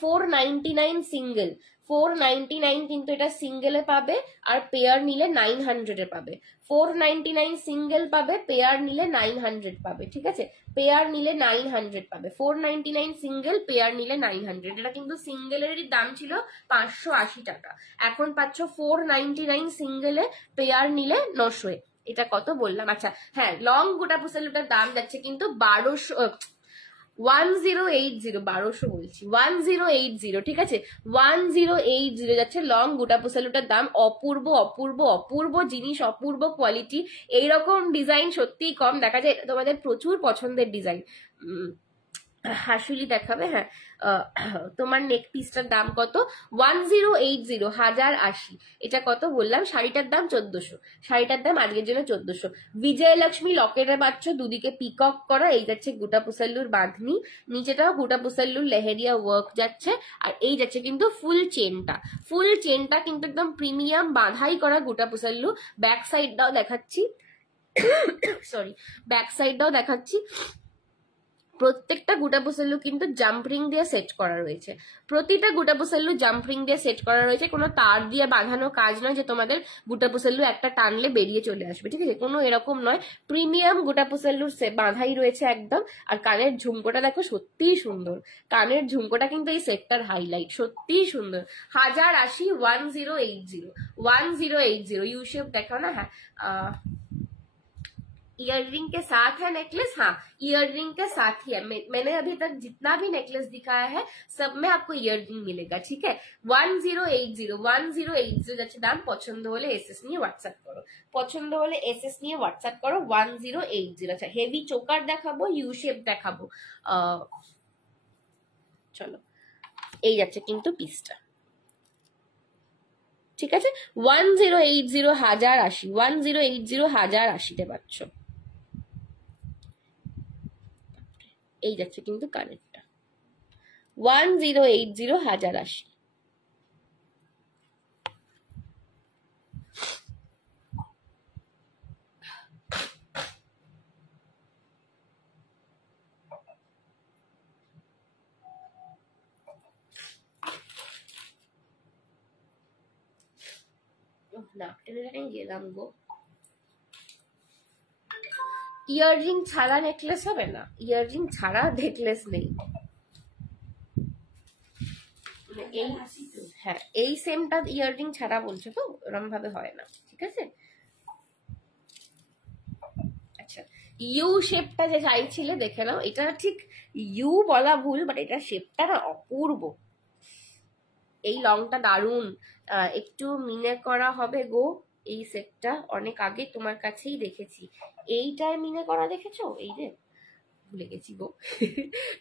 499 সিঙ্গেল, 499 কিন্তু এটা সিঙ্গেলে পাবে, আর পেয়ার নিলে 900 এ পাবে। 499 সিঙ্গেল পাবে, পেয়ার নিলে 900 পাবে, ঠিক আছে? পেয়ার নিলে 900 পাবে, 499 সিঙ্গেল, পেয়ার নিলে 900। এটা কিন্তু সিঙ্গেলেরই দাম ছিল 580 টাকা, এখন পাচ্ছ 499 সিঙ্গেলে, পেয়ার নিলে 900। এটা কত বললাম? আচ্ছা হ্যাঁ লং গোটা পুসাল্লুটার দাম যাচ্ছে কিন্তু 1080, 1200 বলছি, 1080, ঠিক আছে? 1080 যাচ্ছে লং গোটা পুসাল্লুটার দাম। অপূর্ব অপূর্ব অপূর্ব জিনিস, অপূর্ব কোয়ালিটি। এইরকম ডিজাইন সত্যিই কম দেখা যায়, তোমাদের প্রচুর পছন্দের ডিজাইন। হাসুলি দেখাবে। হ্যাঁ, তোমার নেক পিসটার দাম কত? 1080, 1080। এটা কত বললাম? শাড়িটার দাম 1400। শাড়িটার দাম আজকের জন্য 1400। বিজয়লক্ষ্মী লকেটে পাচ্ছ, দুদিকে পিকক করা। এই যাচ্ছে গোটা পুসাল্লুর বাঁধনি, নিচেটাও গোটা পুসাল্লুর লেহেরিয়া ওয়ার্ক যাচ্ছে। আর এই যাচ্ছে কিন্তু ফুল চেনটা, ফুল চেনটা কিন্তু একদম প্রিমিয়াম বাঁধাই করা গোটা পুসাল্লু। ব্যাক সাইডটাও দেখাচ্ছি, সরি, ব্যাক সাইডটাও দেখাচ্ছি। প্রত্যেকটা গোটা পুসাল্লু কিন্তু জাম্পরিং দিয়ে সেট করা রয়েছে, প্রতিটা গোটা পুসাল্লু জাম্পরিং দিয়ে সেট করা রয়েছে। কোনো তার দিয়ে বাঁধানো কাজ নয় যে তোমাদের গোটা পুসাল্লু একটা টানলে বেরিয়ে চলে আসবে, ঠিক আছে? কোনো এরকম নয়, প্রিমিয়াম গোটা পুসাল্লুর বাঁধাই রয়েছে একদম। আর কানের ঝুমকোটা দেখো, সত্যিই সুন্দর। কানের ঝুমকোটা কিন্তু এই সেটটার হাইলাইট, সত্যিই সুন্দর। 1080, 1080, 1080। ইউ শেপ দেখাও না। হ্যাঁ, ईयररिंग के साथ है नेकलेस। हाँ, ईयररिंग के साथ ही है। मैंने अभी तक जितना भी नेकलेस दिखाया है सब में आपको ईयररिंग मिलेगा, ठीक है? 1080 যাচ্ছে দাম। পছন্দ হলে এসএস নিয়ে হোয়াটসঅ্যাপ করো, পছন্দ হলে এসএস নিয়ে হোয়াটসঅ্যাপ করো। 1080। আচ্ছা, হেভি চোকার দেখাবো, ইউ শেপ দেখাবো। চলো, এই যাচ্ছে কিন্তু পিসটা, ঠিক আছে? 1080, 1080, 1080, 1080 পাচ্ছ। এই যাচ্ছে কিন্তু কানেরটা, 1080, 1080। না, টেনে গেলাম গো। ইয়াররিং ছাড়া নেকলেস হবে না, ইয়াররিং ছাড়া নেকলেস নেই। এই, হ্যাঁ, এই সেমটা ইয়াররিং ছাড়া বলছো তো, এরকম ভাবে হয় না, ঠিক আছে? আচ্ছা, ইউ শেপটা যে চাইছিলে দেখে নাও। এটা ঠিক ইউ বলা ভুল, বাট এটা শেপটা না অপূর্ব। এই লংটা দারুন, একটু মিনে করা হবে গো। এই সেটটা অনেক আগে তোমার কাছেই দেখেছি। এইটায় মিনে করা দেখেছো? এই যে ভুলে গেছি গো।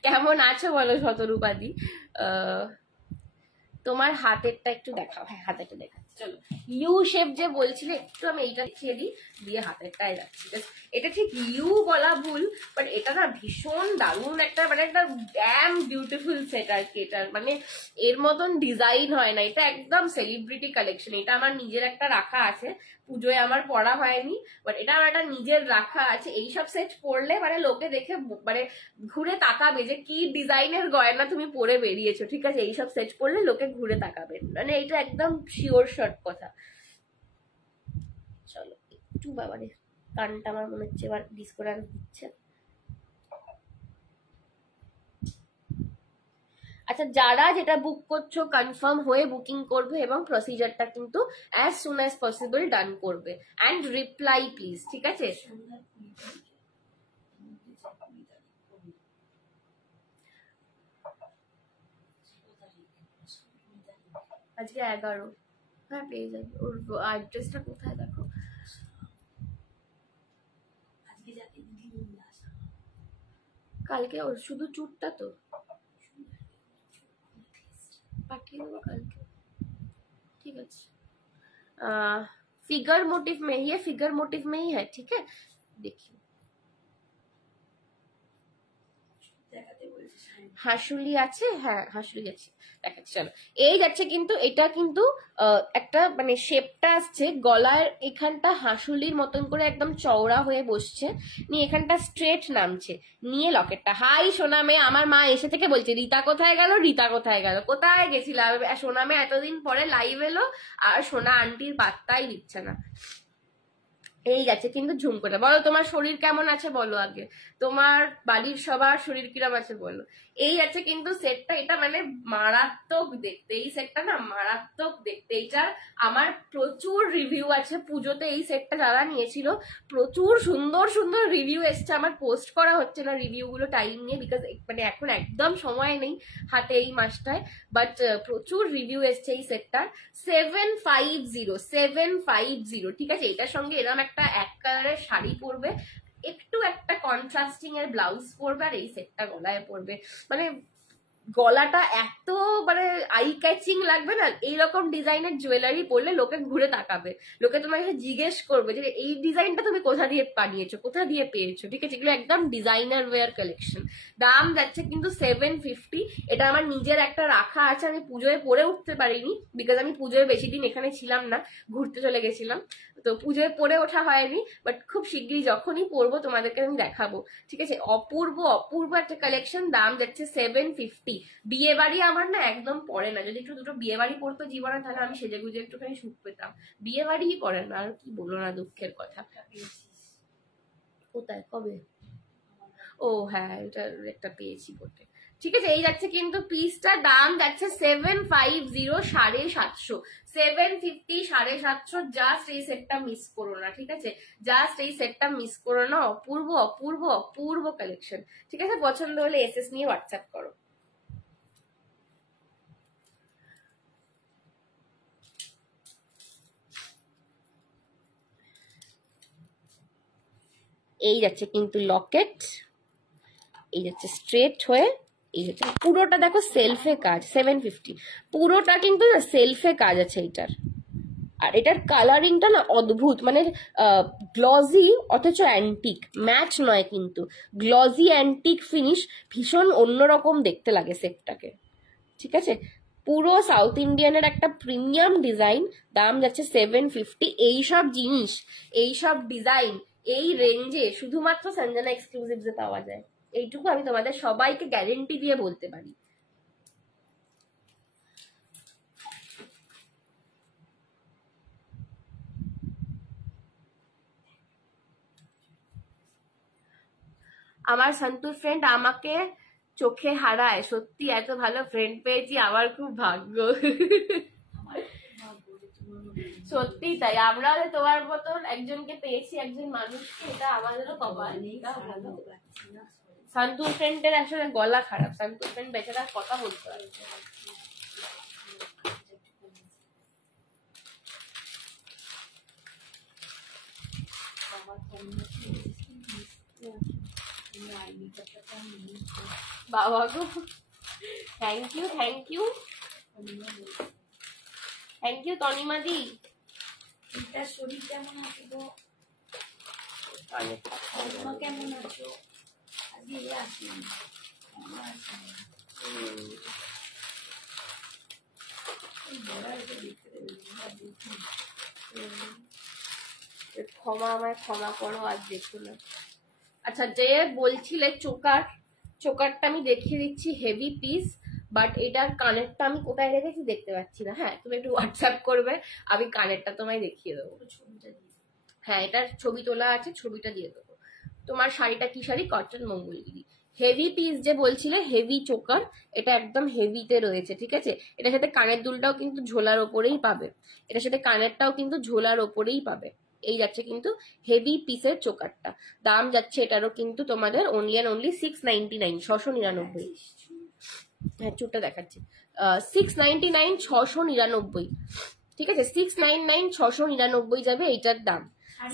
কেমন আছো বলো শতরূপাদি? তোমার হাতেরটা একটু দেখাও। হ্যাঁ, হাতেরটা দেখাচ্ছি। চলো, ইউ শেপ যে বলছিলে, একটু আমি এইটা দেখিয়ে দিই, দিয়ে হাতেরটায় যাচ্ছি। এটা ঠিক ইউ বলা ভুল, বাট এটা না ভীষণ দারুণ একটা, মানে একটা ড্যাম বিউটিফুল সেট আর কি। এটার মানে এর মতন ডিজাইন হয় না, এটা একদম সেলিব্রিটি কালেকশন। এটা আমার নিজের একটা রাখা আছে, পুজোয় আমার পড়া হয়নি, বাট এটা আমার একটা নিজের রাখা আছে। এইসব সেট পরলে মানে লোকে দেখে মানে ঘুরে তাকাবে যে কি ডিজাইনের গয়না তুমি পরে বেরিয়েছো, ঠিক আছে? এইসব সেট পরলে লোকে ঘুরে তাকাবে, মানে এটা একদম শিওর শর্ট কথা। চলো একটু, বাবারে কানটা আমার মনে হচ্ছে এবার ডিসকো ডান্স দিচ্ছে। আচ্ছা, যারা যেটা বুক করছো কনফার্ম হয়ে বুকিং করবে এবং প্রসিজারটা কিন্তু অ্যাজ সুন অ্যাজ পসিবল ডান করবে। অ্যান্ড রিপ্লাই প্লিজ, ঠিক আছে? আজকে 11। হ্যাঁ, পেয়ে যাবে। ওর অ্যাড্রেসটা কোথায় দেখো? কালকে ওর শুধু চুটটা তো পাঠিয়ে দেবো কালকে, ठीक है? फिगर मोटिव में ही है, फिगर मोटिव में ही है, ठीक है? देखिए, হাসুলি আছে। হ্যাঁ, হাসুলি আছে, দেখাচ্ছি। চলো, এই যাচ্ছে কিন্তু, এটা কিন্তু একটা মানে শেপটা আসছে গলার এখানটা হাসুলির মতন করে একদম চওড়া হয়ে বসছে, নিয়ে এখানটা স্ট্রেট নামছে, নিয়ে লকেটটা। হাই সোনা মেয়ে, আমার মা এসে থেকে বলছে রীতা কোথায় গেল, রীতা কোথায় গেল, কোথায় গেছিলাম? সোনা মেয়ে এতদিন পরে লাইভ এলো, আর সোনা আন্টির পাত্তাই দিচ্ছে না। এই গেছে কিন্তু ঝুমকোটা। বলো তোমার শরীর কেমন আছে বলো আগে, তোমার বাড়ির সবার শরীর কিরম আছে বলো। এই আছে কিন্তু সেটটা, এটা মানে মারাত্মক দেখতে, এই সেটটা না মারাত্মক দেখতে। এইটার আমার প্রচুর রিভিউ আছে, পুজোতে এই সেটটা যারা নিয়েছিল প্রচুর সুন্দর সুন্দর রিভিউ এসছে। আমার পোস্ট করা হচ্ছে না রিভিউ গুলো টাইম নিয়ে, বিকজ মানে এখন একদম সময় নেই হাতে এই মাসটায়, বাট প্রচুর রিভিউ এসছে এই সেটটার। 750, 750, ঠিক আছে? এটার সঙ্গে এরকম একটা এক কালারের শাড়ি পরবে, একটু একটা কন্ট্রাস্টিং এর ব্লাউজ পরবে আর এই সেটটা গলায় পরবে, মানে গলাটা এত মানে আই ক্যাচিং লাগবে না। এইরকম ডিজাইনের জুয়েলারি পরলে লোকে ঘুরে তাকাবে, লোকে তোমাকে জিজ্ঞেস করবে যে এই ডিজাইনটা তুমি কোথা দিয়ে বানিয়েছো, কোথা দিয়ে পেয়েছো, ঠিক আছে? এগুলো একদম ডিজাইনার ওয়্যার কালেকশন। দাম যাচ্ছে কিন্তু 750। এটা আমার নিজের একটা রাখা আছে, আমি পুজোয় পরে উঠতে পারিনি, বিকজ আমি পুজোয় বেশি দিন এখানে ছিলাম না, ঘুরতে চলে গেছিলাম, তো পুজোয় পরে ওঠা হয়নি। বাট খুব শিগগিরই যখনই পরবো তোমাদেরকে আমি দেখাবো, ঠিক আছে? অপূর্ব অপূর্ব একটা কালেকশন। দাম যাচ্ছে 750। বিয়ে বাড়ি আমার না একদম পড়ে না, যদি একটু দুটো বিয়ে বাড়ি পড়তো জীবনে তাহলে আমি সেজে গুজে একটুখানি সুখ পেতাম। বিয়ে বাড়িই পড়ে না, আর কি বলো না, দুঃখের কথা। কোথায়, কবে? ও হ্যাঁ, এটা একটা পেয়েছি বটে। ঠিক আছে, এই যাচ্ছে কিন্তু পিসটা, দাম যাচ্ছে 750, 750, 750, 750। জাস্ট এই সেটটা মিস করো না, ঠিক আছে? জাস্ট এই সেটটা মিস করো না। অপূর্ব অপূর্ব অপূর্ব কালেকশন, ঠিক আছে? পছন্দ হলে এসএস নিয়ে হোয়াটসঅ্যাপ করো। এই যাচ্ছে কিন্তু লকেট, এই যাচ্ছে স্ট্রেট হয়ে, এই হচ্ছে পুরোটা দেখো সেলফে কাজ। 750 পুরোটা কিন্তু না সেলফে কাজ আছে এটার। আর এটার কালারিংটা না অদ্ভুত, মানে গ্লজি অথচ অ্যান্টিক, ম্যাচ নয় কিন্তু, গ্লজি অ্যান্টিক ফিনিশ, ভীষণ অন্যরকম দেখতে লাগে সেটটাকে, ঠিক আছে? পুরো সাউথ ইন্ডিয়ানের একটা প্রিমিয়াম ডিজাইন। দাম যাচ্ছে 750। এইসব জিনিস, এইসব ডিজাইন এই রেঞ্জে শুধুমাত্র সঞ্জনা এক্সক্লুসিভসে পাওয়া যায়, এইটুকু আমি তোমাদের সবাইকে গ্যারেন্টি দিয়ে বলতে পারি। আমার সন্তুর ফ্রেন্ড আমাকে চোখে হারায়, সত্যি এত ভালো ফ্রেন্ড পেয়েছি, আমার খুব ভাগ্য। সত্যি তাই, আমরা তোমার মতন একজনকে পেয়েছি, একজন মানুষকে, এটা আমাদেরও কপাল। সন্তুর ফ্রেন্ডের আসলে গলা খারাপ, সন্তুর ফ্রেন্ড বেচারা কথা বলতে পারে। বাবা গো, thank you thank you thank you Tanima di. এটা শরীর কেমন আছে গো? কেমন আছো? আজকে আসিনি, ক্ষমা, আমায় ক্ষমা করো, আজ দেখো না। আচ্ছা, যে বলছিলে চোকারটা আমি দেখিয়ে দিচ্ছি, হেভি পিস, বাট এটার কানেরটা আমি কোথায় রেখেছি দেখতে পাচ্ছি না। হ্যাঁ, তুমি একটু হোয়াটসঅ্যাপ করবে, আমি কানেরটা তোমায় দেখিয়ে দেবো। হ্যাঁ, এটার ছবি তোলা আছে, ছবিটা দিয়ে দেবো। তোমার শাড়িটা কি sari? Cotton Mangalagiri. Heavy piece যে বলছিলে, হেভি চোকার, এটা একদম হেভিতে রয়েছে, ঠিক আছে? এটার সাথে কানের দুলটাও কিন্তু ঝোলার ওপরেই পাবে, এটার সাথে কানেরটাও কিন্তু ঝোলার ওপরেই পাবে। এই যাচ্ছে কিন্তু হেভি পিসের চোকারটা। দাম যাচ্ছে এটারও কিন্তু তোমাদের অনলি অ্যান্ড অনলি 699, 699। হ্যাঁ, চুটটা দেখাচ্ছি, 699, 699, ঠিক আছে? 699, 699 যাবে এইটার দাম।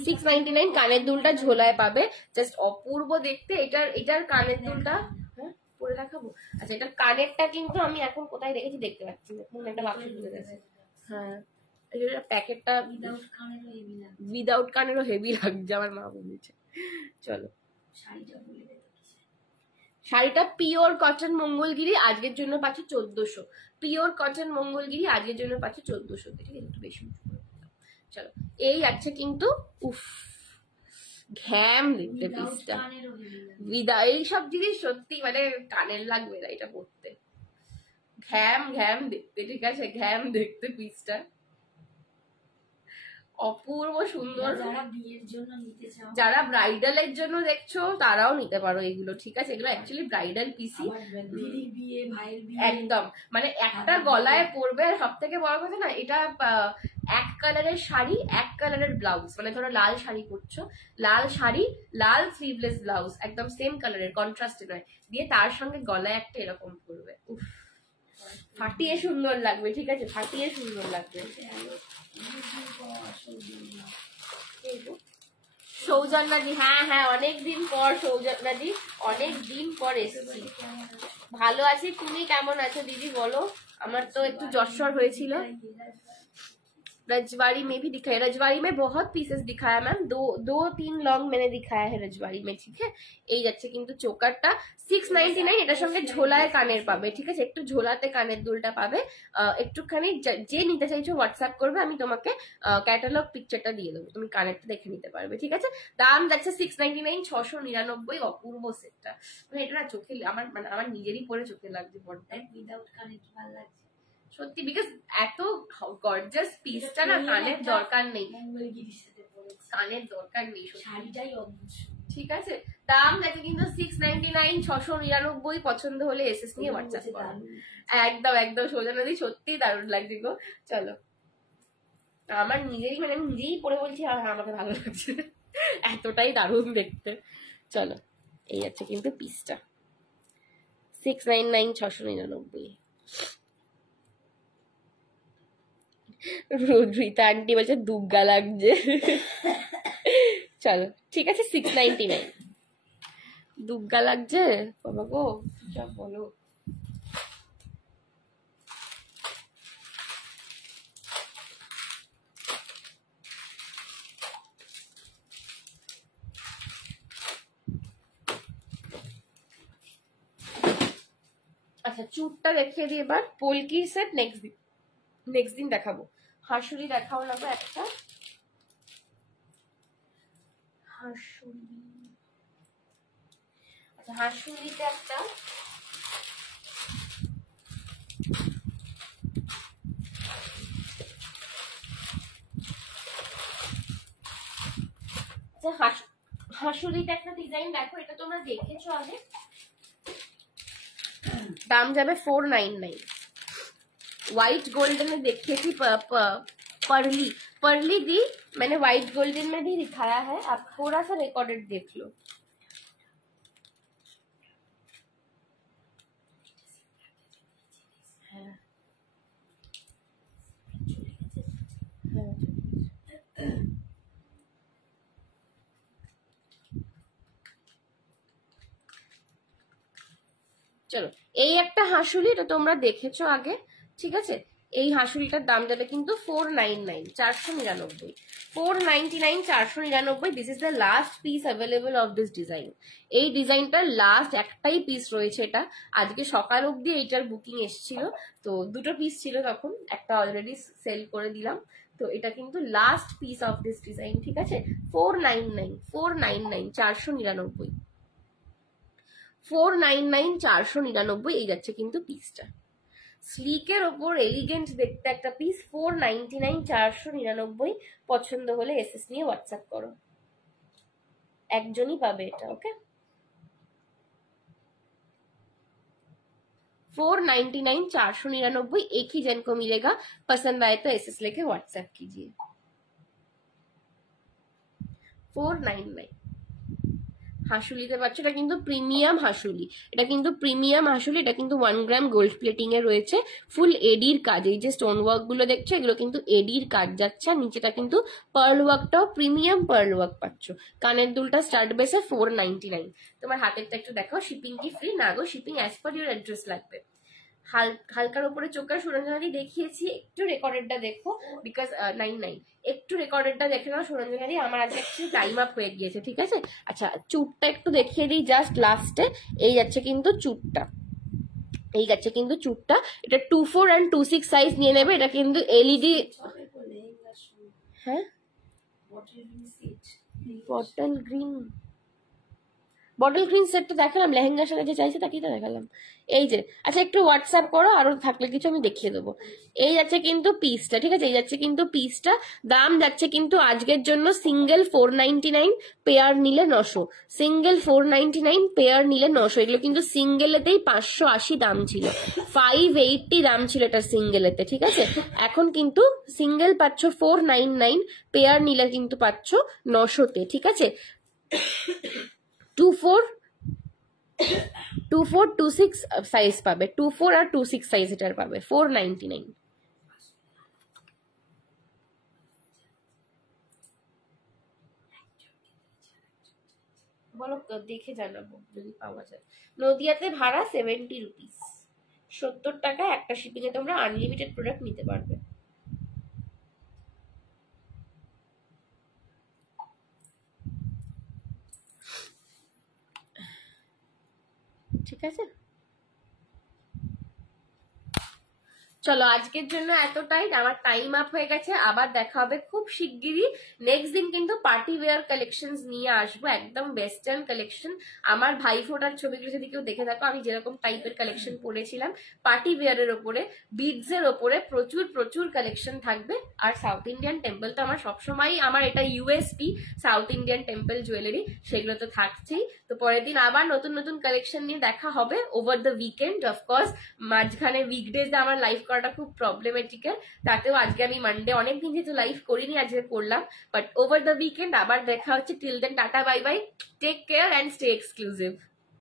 699 কানের দুলটা ঝোলায় পাবে, জাস্ট অপূর্ব দেখতে। এটার কানের দুলটা পরে দেখাবো। আচ্ছা, এটার কানেরটা কিন্তু আমি এখন কোথায় রেখেছি দেখতে পাচ্ছি না, একটা বাক্স তুলে গেছে। হ্যাঁ, প্যাকেটটা উইদাউট কানেরও হেভি লাগছে, আমার মা বলেছে। চলো, শাড়িটা পিওর কটন মঙ্গলগিরি, আজকের জন্য পাচ্ছি 1400। পিওর কটন মঙ্গলগিরি আজকের জন্য পাচ্ছি 1400, ঠিক আছে? একটু বেশি। চলো, এই আছে কিন্তু, উফ ঘ্যাম দেখতে পিসটা, এইসব জিনিস সত্যি মানে কানের লাগবে না এটা পড়তে, ঘ্যাম ঘ্যাম দেখতে, ঠিক আছে? ঘ্যাম দেখতে পিসটা অপূর্ব সুন্দর। যারা ব্রাইডালের জন্য দেখছো তারাও নিতে পারো এগুলো, ঠিক আছে? এগুলো অ্যাকচুয়ালি ব্রাইডাল পিসি, একদম মানে একটা গলায় পরবে। আর সব থেকে বড় কথা না, এটা এক কালারের শাড়ি, এক কালারের ব্লাউজ, মানে ধরো লাল শাড়ি পরছো, লাল শাড়ি, লাল স্লিভলেস ব্লাউজ, একদম সেম কালারের, কন্ট্রাস্টে নয়, দিয়ে তার সঙ্গে গলায় একটা এরকম পরবে, উফ ফাটিয়ে সুন্দর লাগবে, ঠিক আছে? ফাটিয়ে সুন্দর লাগবে। সৌজন্যাদি, হ্যাঁ হ্যাঁ অনেকদিন পর সৌজন্যাদি, অনেকদিন পর এসেছি। ভালো আছি, তুমি কেমন আছো দিদি বলো? আমার তো একটু জ্বর হয়েছিল। रजवाड़ी में भी दिखाया, रजवाड़ी में बहुत पीसेस दिखाया मैम, दो तीन लॉन्ग मैंने दिखाया है रजवाड़ी में, ठीक है। এই যাচ্ছে কিন্তু চোকারটা 699, এটার সঙ্গে ঝোলায় কানের পাবে, ঠিক আছে, একটু ঝোলাতে কানের দুলটা পাবে। একটুখানি যে নিতে চাইছো হোয়াটসঅ্যাপ করবে, আমি তোমাকে ক্যাটালগ পিকচারটা দিয়ে দেবো, তুমি কানেরটা দেখে নিতে পারবে, ঠিক আছে। দাম যাচ্ছে 699, 699, অপূর্ব সেটটা। মানে এটা না চোখে আমার মানে আমার নিজেরই পরে চোখে লাগছে বড়, উইদাউট কানেক্ট ভালো লাগছে সত্যি, বিকজ এত গর্জাস পিসটা না কানের দরকার নেই, কানের দরকার নেই, শাড়িটাই অদ্ভুত, ঠিক আছে। দাম যাচ্ছে কিন্তু 699, 699, পছন্দ হলে এসএস নিয়ে হোয়াটসঅ্যাপ করো। একদম একদম সৌজন্যাদি, সত্যি দারুণ লাগছে গো। চলো, আমার নিজেরই মানে আমি নিজেই পরে বলছি আমাকে ভালো লাগছে, এতটাই দারুণ দেখতে। চলো, এই আছে কিন্তু পিসটা 699, 699। রুদ্রিতা আন্টি বলছে দুগ্গা লাগছে। চলো ঠিক আছে, 699 দুগ্গা লাগছে বাবা গো, সব বলো। আচ্ছা চুটটা দেখিয়ে দিই এবার, পোলকির সেট নেক্সট দিন দেখাবো। হাঁসুরি দেখাও লাগবে একটা, হাঁসুরি। আচ্ছা হাঁসুরিতে একটা হাঁসুরিতে একটা ডিজাইন দেখো, এটা তোমরা দেখেছো আগে, দাম যাবে 499। व्हाइट गोल्डन में देखिए थी पर्ली दी, मैंने व्हाइट गोल्डन में भी दिखाया है, आप थोड़ा सा रिकॉर्डेड देख लो। চলো, এই একটা হাঁসুলি, এটা তোমরা দেখেছো আগে, ঠিক আছে। এই হাঁসুলিটার দাম যাবে কিন্তু 499, 499, 499, 499। This is the last piece available of this design. এই ডিজাইনটার লাস্ট একটাই পিস রয়েছে, এটা আজকে সকাল অবধি এইটার বুকিং এসেছিল, তো দুটো পিস ছিল তখন, একটা অলরেডি সেল করে দিলাম, তো এটা কিন্তু last piece of this design, ঠিক আছে। 499, 499, 499, 499, 499 এই যাচ্ছে কিন্তু পিসটা। স্লিকের ওপর এলিগেন্ট দেখতে একটা পিস, 499, 499। পছন্দ হলে এসএস নিয়ে হোয়াটসঅ্যাপ করো, একজনই পাবে এটা, ওকে। 499, 499, एक ही जन को मिलेगा। पसंद आए तो एसएस लेके व्हाट्सएप कीजिए। 499 হাঁসুলিতে পাচ্ছ, এটা কিন্তু প্রিমিয়াম হাঁসুলি, এটা কিন্তু প্রিমিয়াম হাঁসুলি, এটা কিন্তু 1 গ্রাম গোল্ড প্লেটিং এ রয়েছে, ফুল এডির কাজ, এই যে স্টোন ওয়ার্ক গুলো দেখছো এগুলো কিন্তু এডির কাজ যাচ্ছে, নিচেটা কিন্তু পার্ল ওয়ার্কটাও প্রিমিয়াম পার্ল ওয়ার্ক পাচ্ছ। কানের দুলটা স্টার্ট বেসে 499। তোমার হাতেরটা একটু দেখাও, শিপিং কি ফ্রি? না গো, shipping as per your address লাগবে। হালকার উপরে চোখের সুরঞ্জনাদি দেখিয়েছি, একটু রেকর্ডেডটা দেখো, বিকজ 99, একটু রেকর্ডেডটা দেখে নাও সুরঞ্জনাদি, আমার আজকে একটু টাইম আপ হয়ে গিয়েছে, ঠিক আছে। আচ্ছা চুটটা একটু দেখিয়ে দিই জাস্ট লাস্টে, এই যাচ্ছে কিন্তু চুটটা, এই যাচ্ছে কিন্তু চুটটা, এটা 24 and 26 সাইজ নিয়ে নেবে, এটা কিন্তু এলইডি। হ্যাঁ বটল গ্রিন সেটটা দেখালাম, লেহেঙ্গার সাথে যে চাইছে তাকেই তো দেখালাম, এই যে। আচ্ছা একটু হোয়াটসঅ্যাপ করো, আরো থাকলে কিছু আমি দেখিয়ে দেবো। এই যাচ্ছে কিন্তু পিসটা, ঠিক আছে, এই যাচ্ছে কিন্তু পিসটা। দাম যাচ্ছে কিন্তু আজকের জন্য সিঙ্গেল 499, পেয়ার নিলে 900, সিঙ্গেল 499, পেয়ার নিলে 900। এগুলো কিন্তু সিঙ্গেলেতেই 580 দাম ছিল, 580 দাম ছিল এটা সিঙ্গেলেতে, ঠিক আছে। এখন কিন্তু সিঙ্গেল পাচ্ছ 499, পেয়ার নিলে কিন্তু পাচ্ছ 900-তে, ঠিক আছে। 24, 26 সাইজ পাবে, 24 আর 26 সাইজ এটার পাবে 499। বলো, দেখে জানাবো যদি পাওয়া যায়। নদিয়াতে ভাড়া 70 রুপিস, 70 টাকা একটা শিপিং এ তোমরা আনলিমিটেড প্রোডাক্ট নিতে পারবে। ঠিক আছে, চলো আজকের জন্য এতটাই, আমার টাইম আপ হয়ে গেছে। আবার দেখা হবে খুব শিগগিরই। নেক্সট দিন কিন্তু পার্টি ওয়্যার কালেকশনস নিয়ে আসবো, একদম ওয়েস্টার্ন কালেকশন। আমার ভাইফোঁটার ছবিগুলো যদি কেউ দেখে থাকো, আমি যেরকম টাইপের কালেকশন পরেছিলাম পার্টি ওয়্যারের ওপরে, বিডস এর ওপরে প্রচুর প্রচুর কালেকশন থাকবে। আর সাউথ ইন্ডিয়ান টেম্পল তো আমার সবসময়, আমার এটা USP, south Indian temple jewellery, সেগুলো তো থাকছেই। তো পরের দিন আবার নতুন নতুন কালেকশন নিয়ে দেখা হবে ওভার দ্য উইকেন্ড। অফকোর্স মাঝখানে উইকডেজে আমার লাইভ করাটা খুব প্রবলেমেটিক্যাল, তাতেও আজকে আমি মানডে অনেকদিন যেহেতু লাইভ করিনি, আজকে করলাম। বাট ওভার দ্য উইকেন্ড আবার দেখা হচ্ছে। Till then tata, bye bye, take care and stay exclusive.